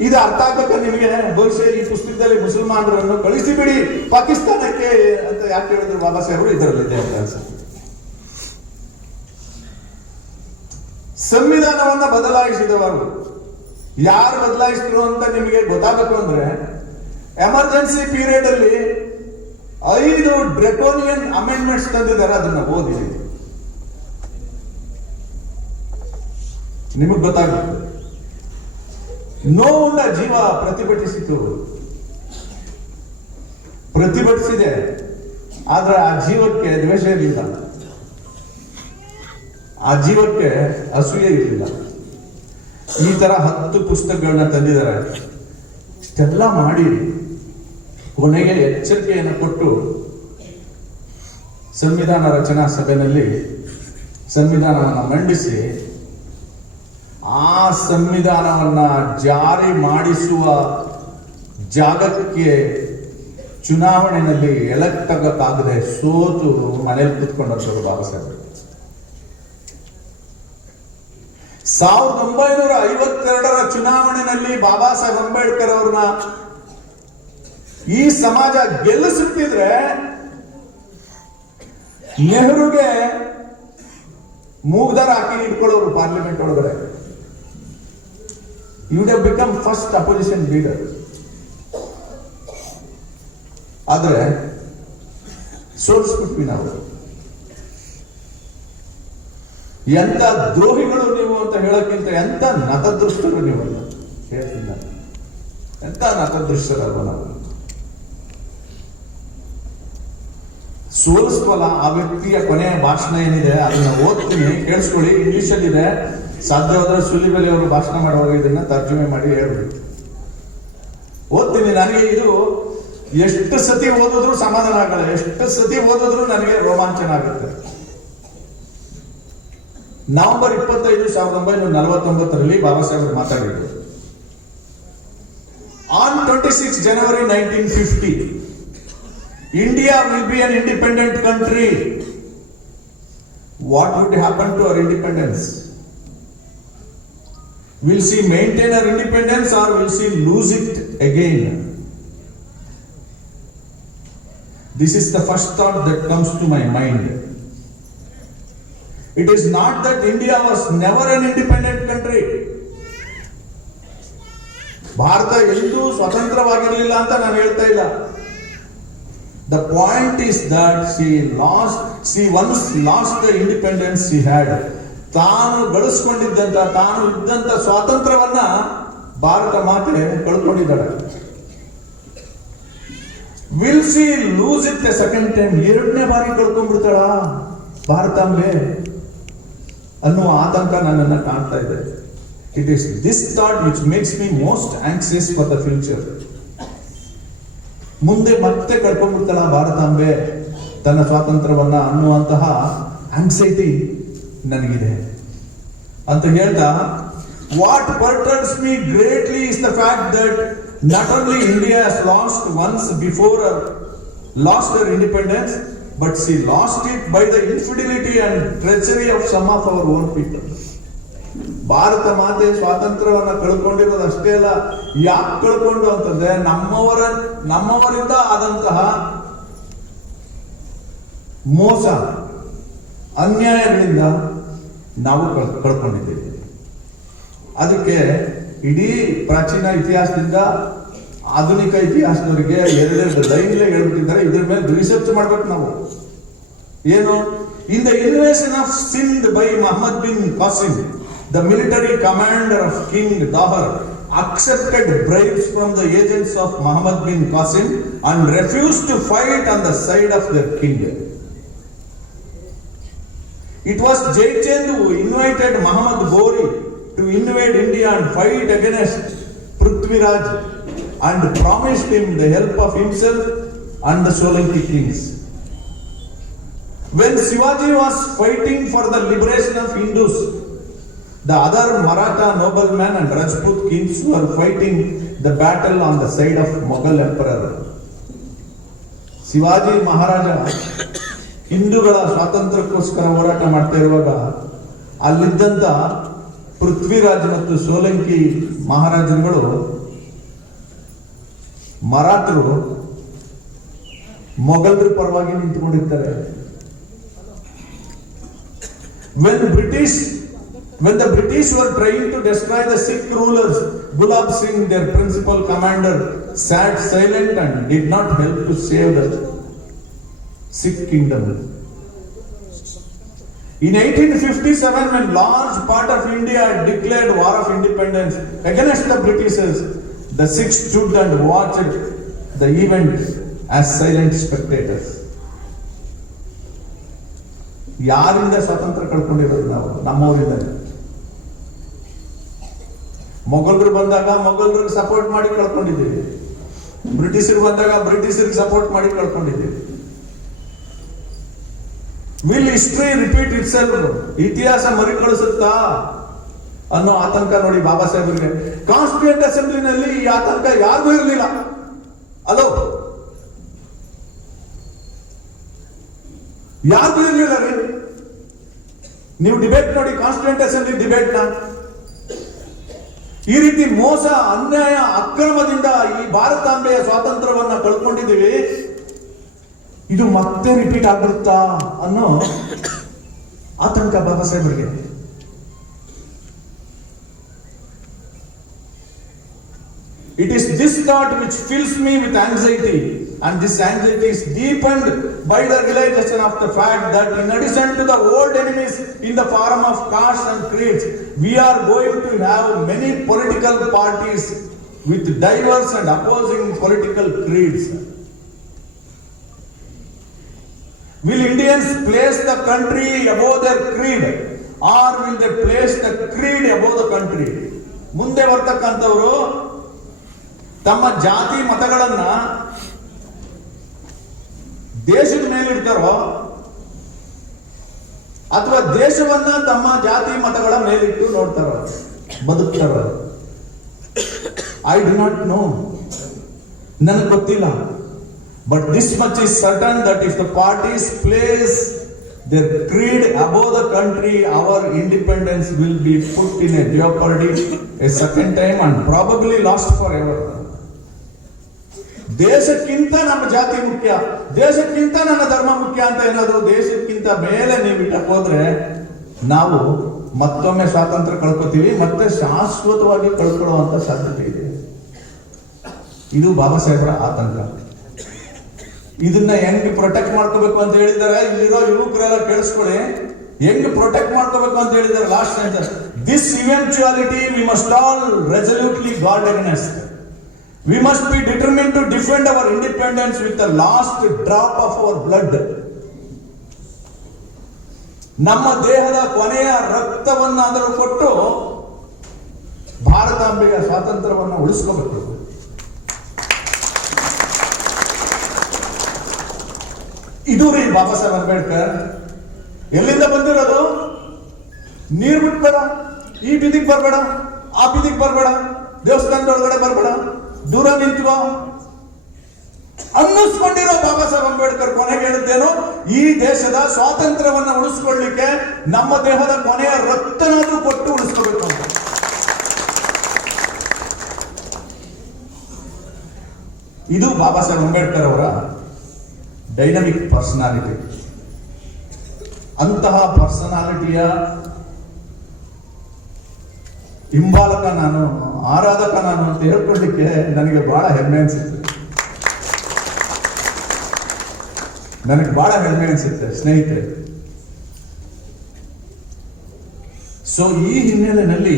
ಇದು ಅರ್ಥ ಆಗಬೇಕು ನಿಮಗೆ. ಬಹುಶಃ ಈ ಪುಸ್ತಕದಲ್ಲಿ ಮುಸಲ್ಮಾನರನ್ನು ಕಳಿಸಿಬಿಡಿ ಪಾಕಿಸ್ತಾನಕ್ಕೆ ಅಂತ ಯಾಕೆ ಹೇಳಿದ್ರು ಬಾಬಾ ಸಾಹೇಬರು, ಇದರಲ್ಲಿದೆ ಅಂತ ಅನ್ಸುತ್ತೆ. ಸಂವಿಧಾನವನ್ನ ಬದಲಾಯಿಸಿದವರು ಯಾರು ಬದಲಾಯಿಸಿದ್ರು ಅಂತ ನಿಮಗೆ ಗೊತ್ತಾಗಬೇಕು ಅಂದ್ರೆ, ಎಮರ್ಜೆನ್ಸಿ ಪೀರಿಯಡ್ ಅಲ್ಲಿ 5 ಡ್ರೆಕೋನಿಯನ್ ಅಮೆಂಡ್ಮೆಂಟ್ಸ್ ತಂದಿದ್ದಾರೆ. ಅದನ್ನ ಓದಿ ನಿಮಗೆ ಗೊತ್ತಾಗುತ್ತೆ. ನೋವುಂಡ ಜೀವ ಪ್ರತಿಭಟಿಸಿದೆ, ಆದ್ರೆ ಆ ಜೀವಕ್ಕೆ ದ್ವೇಷ ಇರಲಿಲ್ಲ, ಆ ಜೀವಕ್ಕೆ ಅಸೂಯೆ ಇರಲಿಲ್ಲ. ಈ ತರ 10 ಪುಸ್ತಕಗಳನ್ನ ತಂದಿದ್ದಾರೆ. ಇಷ್ಟೆಲ್ಲ ಮಾಡಿ ಕೊನೆಗೆ ಎಚ್ಚರಿಕೆಯನ್ನು ಕೊಟ್ಟು ಸಂವಿಧಾನ ರಚನಾ ಸಭೆಯಲ್ಲಿ ಸಂವಿಧಾನವನ್ನು ಮಂಡಿಸಿ ಆ ಸಂವಿಧಾನವನ್ನ ಜಾರಿ ಮಾಡಿಸುವ ಜಾಗಕ್ಕೆ ಚುನಾವಣೆಯಲ್ಲಿ ಎಲೆಕ್ಟ್ ಆಗಕ್ಕಾಗದೆ ಸೋತು ಮನೇಲಿ ಕೂತ್ಕೊಂಡವರು ಬಾಬಾ ಸಾಹೇಬ್. 1952ರ ಚುನಾವಣೆಯಲ್ಲಿ ಬಾಬಾ ಸಾಹೇಬ್ ಅಂಬೇಡ್ಕರ್ ಅವ್ರನ್ನ ಈ ಸಮಾಜ ಗೆಲ್ಲಿಸುತ್ತಿದ್ರೆ ನೆಹರುಗೆ ಮೂಗ್ದಾರ ಹಾಕಿ ಇಟ್ಕೊಳ್ಳೋರು ಪಾರ್ಲಿಮೆಂಟ್ ಒಳಗಡೆ. You would have become first opposition leader. ಆದ್ರೆ ಸೋಲಿಸ್ಬಿಟ್ವಿ ನಾವು. ಎಂತ ದ್ರೋಹಿಗಳು ನೀವು ಅಂತ ಹೇಳಕ್ಕಿಂತ ಎಂತ ನತದೃಷ್ಟರು ನೀವು ಹೇಳ್ತಿಲ್ಲ. ಎಂತ ನತದೃಷ್ಟರಲ್ವ ನಾವು. ಸೋಲಿಸ್ವಲ್ಲ. ಆ ವ್ಯಕ್ತಿಯ ಕೊನೆಯ ಭಾಷಣ ಏನಿದೆ ಅದನ್ನ ಓದ್ತೀನಿ, ಕೇಳಿಸ್ಕೊಳ್ಳಿ. ಇಂಗ್ಲಿಷ್ ಅಲ್ಲಿ ಇದೆ. ಸಾಧ್ಯವಾದ್ರೆ ಸುಲಿಬೆಲೆ ಅವರು ಭಾಷಣ ಮಾಡುವಾಗ ಇದನ್ನ ತರ್ಜುಮೆ ಮಾಡಿ ಹೇಳ್ಬಿಡಿ. ಓದ್ತೀನಿ. ನನಗೆ ಇದು ಎಷ್ಟು ಸತಿ ಓದಿದ್ರು ಸಮಾಧಾನ ಆಗಲ್ಲ, ಎಷ್ಟು ಸತಿ ಓದಿದ್ರು ನನಗೆ ರೋಮಾಂಚನ ಆಗುತ್ತೆ. ನವೆಂಬರ್ 25, 1949 ಬಾಬಾ ಸಾಹೇಬ್ ಮಾತಾಡಿದ್ರು. On 26 January 1950 India will be an independent country. What would happen to our independence? Will she maintain her independence or will she lose it again? This is the first thought that comes to my mind. It is not that India was never an independent country. Bharat ಎಂದೂ ಸ್ವತಂತ್ರವಾಗಿರಲಿಲ್ಲ ಅಂತ ನಾನು ಹೇಳ್ತಾ ಇಲ್ಲ. The point is that she once lost the independence she had. ತಾನು ಗಳಿಸ್ಕೊಂಡಿದ್ದಂತ, ತಾನು ಇದ್ದಂತ ಸ್ವಾತಂತ್ರ್ಯವನ್ನ ಭಾರತ ಮಾತೆ ಕಳ್ಕೊಂಡಿದ್ದಾಳೆ. Will she lose it a second time? 2ನೇ ಬಾರಿ ಕಳ್ಕೊಂಡ್ಬಿಡ್ತಾಳ ಭಾರತಾಂಬೆ ಅನ್ನುವ ಆತಂಕ ನನ್ನನ್ನು ಕಾಣ್ತಾ ಇದೆ. It is this thought which makes me most anxious for the future. ಮುಂದೆ ಮತ್ತೆ ಕಳ್ಕೊಂಡ್ಬಿಡ್ತಾಳ ಭಾರತಾಂಬೆ ತನ್ನ ಸ್ವಾತಂತ್ರ್ಯವನ್ನ ಅನ್ನುವಂತಹ ಆಂಕ್ಸೈಟಿ ನನಗಿದೆ ಅಂತ ಹೇಳ್ತಾ, what perturbs me greatly is the fact that Not only India has lost once before lost her independence, but she lost it by the infidelity and treachery of some of our own people. Bharat ಮಾತೆ ಸ್ವಾತಂತ್ರ್ಯವನ್ನ ಕಳ್ಕೊಂಡಿರೋದು ಅಷ್ಟೇ ಅಲ್ಲ, ಯಾಕೆ ಕಳ್ಕೊಂಡು ಅಂತಂದ್ರೆ ನಮ್ಮವರಿಂದ ಆದಂತಹ ಮೋಸ ಅನ್ಯಾಯಗಳಿಂದ ನಾವು ಕಳ್ಕೊಂಡಿದ್ದೇವೆ. ಅದಕ್ಕೆ ಇಡೀ ಪ್ರಾಚೀನ ಇತಿಹಾಸದಿಂದ ಆಧುನಿಕ ಇತಿಹಾಸದವರಿಗೆ ಎರಡೆರಡು ಲೈನ್ಲೇ ಹೇಳ್ಬಿಟ್ಟಿದ್ದಾರೆ. ಇದ್ರ ಮೇಲೆ ರಿಸರ್ಚ್ ಮಾಡ್ಬೇಕು ನಾವು. ಏನು? In the invasion of Sindh by Muhammad bin Qasim, the military commander of King Dahar accepted bribes from the agents of Muhammad bin Qasim and refused to fight on the side of their king. It was Jaichand who invited Muhammad Ghori to invade India and fight against Prithviraj and promised him the help of himself and the Solanki kings. When Shivaji was fighting for the liberation of Hindus, the other Maratha noblemen and Rajput kings were fighting the battle on the side of Mughal emperor. Shivaji Maharaja ಹಿಂದೂಗಳ ಸ್ವಾತಂತ್ರ್ಯಕ್ಕೋಸ್ಕರ ಹೋರಾಟ ಮಾಡ್ತಾ ಇರುವಾಗ ಅಲ್ಲಿದ್ದಂತ ಪೃಥ್ವಿರಾಜ್ ಮತ್ತು ಸೋಲಂಕಿ ಮಹಾರಾಜರುಗಳು ಮರಾಠರು ಮೊಘಲರ ಪರವಾಗಿ ನಿಂತುಕೊಂಡಿರ್ತಾರೆ. When the British were trying to destroy the Sikh rulers, Gulab Singh, their principal commander, sat silent and did not help to save the Sikh kingdom. In 1857, when large part of India had declared war of independence against the Britishers, the Sikhs stood and watched the event as silent spectators. ಯಾರಿಂದ ಸ್ವಾತಂತ್ರ್ಯ ಕಳ್ಕೊಂಡಿರೋದು ನಾವು? ನಮ್ಮವರಿಂದ. ಮೊಘಲರು ಬಂದಾಗ ಮೊಘಲರಿಗೆ ಸಪೋರ್ಟ್ ಮಾಡಿ ಕಳ್ಕೊಂಡಿದ್ದೀವಿ, ಬ್ರಿಟಿಷರು ಬಂದಾಗ ಬ್ರಿಟಿಷರಿಗೆ ಸಪೋರ್ಟ್ ಮಾಡಿ ಕಳ್ಕೊಂಡಿದ್ದೀವಿ. Will history repeat itself? ಇತಿಹಾಸ ಮರುಕಳಿಸುತ್ತಾ ಅನ್ನೋ ಆತಂಕ ನೋಡಿ ಬಾಬಾ ಸಾಹೇಬರಿಗೆ. ಕಾನ್ಸ್ಟಿಟ್ಯೂಂಟ್ ಅಸೆಂಬ್ಲಿನಲ್ಲಿ ಈ ಆತಂಕ ಯಾರಿಗೂ ಇರಲಿಲ್ಲ. ಅಲೋ, ಯಾರಿಗೂ ಇರಲಿಲ್ಲ ರೀ. ನೀವು ಡಿಬೇಟ್ ನೋಡಿ, ಕಾನ್ಸ್ಟಿಟ್ಯೂಂಟ್ ಅಸೆಂಬ್ಲಿ ಡಿಬೇಟ್ನ. ಈ ರೀತಿ ಮೋಸ, ಅನ್ಯಾಯ, ಅಕ್ರಮದಿಂದ ಈ ಭಾರತಾಂಬೆಯ ಸ್ವಾತಂತ್ರ್ಯವನ್ನ ಕಳ್ಕೊಂಡಿದ್ದೀವಿ. ಇದು ಮತ್ತೆ ರಿಪೀಟ್ ಆಗ್ಬಿಡುತ್ತಾ ಅನ್ನೋ ಆತಂಕ ಬಾಬಾ ಸಾಹೇಬರಿಗೆ. It is this thought which fills me with anxiety, and this anxiety is deepened by the realization of the fact that in addition to the old enemies in the form of castes and creeds, we are going to have many political parties with diverse and opposing political creeds. Will Indians place the country above their creed, or will they place the creed above the country? ಮುಂದೆ ಬರ್ತಕ್ಕಂಥವರು ತಮ್ಮ ಜಾತಿ ಮತಗಳನ್ನ ದೇಶದ ಮೇಲಿಡ್ತಾರೋ ಅಥವಾ ದೇಶವನ್ನ ತಮ್ಮ ಜಾತಿ ಮತಗಳ ಮೇಲಿಟ್ಟು ನೋಡ್ತಾರೋ, ಬದುಕ್ತಾರೋ? ಐ ಡು ನಾಟ್ ನೋ, ನನಗೆ ಗೊತ್ತಿಲ್ಲ. But this much is certain that if the parties place their creed above the country, our independence will be put in a jeopardy a second time and probably lost forever. ದೇಶಕ್ಕಿಂತ ನಮ್ಮ ಜಾತಿ ಮುಖ್ಯ, ದೇಶಕ್ಕಿಂತ ನನ್ನ ಧರ್ಮ ಮುಖ್ಯ ಅಂತ ಏನಾದ್ರು ದೇಶಕ್ಕಿಂತ ಮೇಲೆ ನೀವು ಇಟ್ಟಕ್ಕೆ ಹೋದ್ರೆ ನಾವು ಮತ್ತೊಮ್ಮೆ ಸ್ವಾತಂತ್ರ್ಯ ಕಳ್ಕೊತೀವಿ, ಮತ್ತೆ ಶಾಶ್ವತವಾಗಿ ಕಳ್ಕೊಳ್ಳುವಂತ ಸಾಧ್ಯತೆ ಇದೆ. ಇದು ಬಾಬಾ ಸಾಹೇಬರ ಆತಂಕ. ಇದನ್ನ ಹೆಂಗ್ ಪ್ರೊಟೆಕ್ಟ್ ಮಾಡ್ಕೋಬೇಕು ಅಂತ ಹೇಳಿದ್ದಾರೆ ಇಲ್ಲಿರೋ ಯುವಕರೆಲ್ಲ ಕೇಳಿಸ್ಕೊಳ್ಳಿ. ಹೆಂಗ್ ಪ್ರೊಟೆಕ್ಟ್ ಮಾಡ್ಕೋಬೇಕು ಅಂತ ಹೇಳಿದ್ದಾರೆ last sentence. This eventuality we must all resolutely guard against. We must be determined to defend our independence with the last drop of our blood. ನಮ್ಮ ದೇಹದ ಕೊನೆಯ ರಕ್ತವನ್ನಾದರೂ ಕೊಟ್ಟು ಭಾರತಾಂಬೆಯ ಸ್ವಾತಂತ್ರ್ಯವನ್ನು ಉಳಿಸ್ಕೋಬೇಕು. ಇದು ರೀ ಬಾಬಾ ಸಾಹೇಬ್ ಅಂಬೇಡ್ಕರ್. ಎಲ್ಲಿಂದ ಬಂದಿರೋದು? ನೀರು ಬಿಟ್ಬೇಡ, ಈ ಬೀದಿಗೆ ಬರಬೇಡ, ಆ ಬೀದಿಗೆ ಬರಬೇಡ, ದೇವಸ್ಥಾನದೊಳಗಡೆ ಬರಬೇಡ, ದೂರ ನಿಂತ್ಕೋ ಅನ್ನಿಸ್ಕೊಂಡಿರೋ ಬಾಬಾ ಸಾಹೇಬ್ ಅಂಬೇಡ್ಕರ್ ಕೊನೆಗೆ ಹೇಳಿದ್ದೇನು, ಈ ದೇಶದ ಸ್ವಾತಂತ್ರ್ಯವನ್ನ ಉಳಿಸ್ಕೊಳ್ಳಿಕ್ಕೆ ನಮ್ಮ ದೇಹದ ಕೊನೆಯ ರಕ್ತನಾದ್ರೂ ಕೊಟ್ಟು ಉಳಿಸ್ಕೋಬೇಕು ಅಂತ. ಇದು ಬಾಬಾ ಸಾಹೇಬ್ ಅಂಬೇಡ್ಕರ್ ಅವರ ಡೈನಮಿಕ್ ಪರ್ಸನಾಲಿಟಿ. ಅಂತಹ ಪರ್ಸನಾಲಿಟಿಯ ಹಿಂಬಾಲಕ ನಾನು, ಆರಾಧಕ ನಾನು ಅಂತ ಹೇಳ್ಕೊಳ್ಳಿಕ್ಕೆ ನನಗೆ ಬಹಳ ಹೆಮ್ಮೆ ಅನ್ಸುತ್ತೆ. ನನಗೆ ಬಹಳ ಹೆಮ್ಮೆ ಅನ್ಸುತ್ತೆ ಸ್ನೇಹಿತರೆ. ಸೊ ಈ ಹಿನ್ನೆಲೆಯಲ್ಲಿ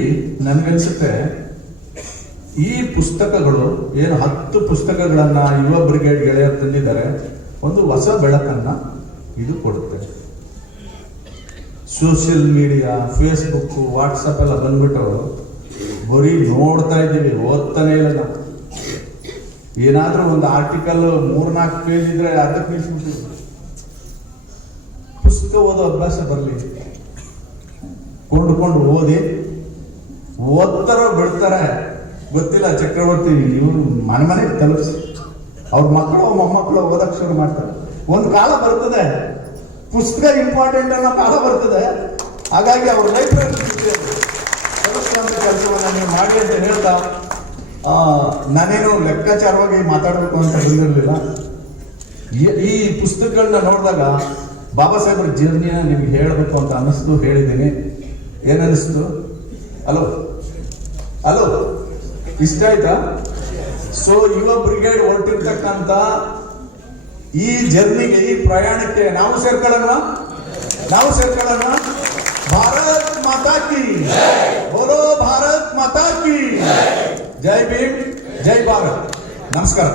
ನನಗನ್ಸುತ್ತೆ ಈ ಪುಸ್ತಕಗಳು ಏನು 10 ಪುಸ್ತಕಗಳನ್ನ ಯುವ ಬ್ರಿಗೇಡ್ ಗೆಳೆಯರು ತಂದಿದ್ದಾರೆ, ಒಂದು ಹೊಸ ಬೆಳಕನ್ನ ಇದು ಕೊಡುತ್ತೆ. ಸೋಷಿಯಲ್ ಮೀಡಿಯಾ, ಫೇಸ್ಬುಕ್, ವಾಟ್ಸಪ್ ಎಲ್ಲ ಬಂದ್ಬಿಟ್ಟು ಬರೀ ನೋಡ್ತಾ ಇದ್ದೀವಿ, ಓದ್ತಾನೆ ಇಲ್ಲ ನಾವು. ಏನಾದ್ರೂ ಒಂದು ಆರ್ಟಿಕಲ್ 3-4 ಪೇಜ್ ಇದ್ರೆ ಅದಕ್ಕೆ ನಿಲ್ಸ್ಬಿಟ್ಟಿವಿ. ಪುಸ್ತಕ ಓದೋ ಅಭ್ಯಾಸ ಬರಲಿ, ಕೊಂಡುಕೊಂಡು ಓದ್ತಾರೋ ಬಿಡ್ತಾರೆ ಗೊತ್ತಿಲ್ಲ. ಚಕ್ರವರ್ತಿ ಇವರು ಮನೆಗೆ ತಲುಪಿಸಿ ಅವ್ರ ಮಕ್ಕಳು ಮೊಮ್ಮಕ್ಕಳು ಓದಕ್ಕೆ ಶುರು ಮಾಡ್ತಾರೆ. ಒಂದು ಕಾಲ ಬರ್ತದೆ ಪುಸ್ತಕ ಇಂಪಾರ್ಟೆಂಟ್ ಅನ್ನೋ ಕಾಲ ಬರ್ತದೆ. ಹಾಗಾಗಿ ಅವ್ರ ಲೈಬ್ರರಿ ತಲುಪಿಸುವಂತ ಕೆಲಸವನ್ನ ನೀವು ಮಾಡಿ ಅಂತ ಹೇಳ್ತಾ, ನಾನೇನು ಲೆಕ್ಕಾಚಾರವಾಗಿ ಮಾತಾಡಬೇಕು ಅಂತ ಬಂದಿರಲಿಲ್ಲ. ಈ ಪುಸ್ತಕಗಳನ್ನ ನೋಡಿದಾಗ ಬಾಬಾ ಸಾಹೇಬ್ರ ಜರ್ನಿಯ ನಿಮ್ಗೆ ಹೇಳಬೇಕು ಅಂತ ಅನ್ನಿಸ್ತು, ಹೇಳಿದ್ದೀನಿ. ಏನನ್ನಿಸ್ತು? ಹಲೋ ಇಷ್ಟ ಆಯ್ತಾ? ಸೊ ಯುವ ಬ್ರಿಗೇಡ್ ಹೊರಟಿರ್ತಕ್ಕಂಥ ಈ ಜರ್ನಿಗೆ, ಈ ಪ್ರಯಾಣಕ್ಕೆ ನಾವು ಸೇರ್ಕೊಳ್ಳೋಣ. ಭಾರತ್ ಮಾತಾ ಕಿ ಬೋಲೋ, ಭಾರತ್ ಮಾತಾ ಕಿ ಜೈ ಭೀಮ್, ಜೈ ಭಾರತ್. ನಮಸ್ಕಾರ.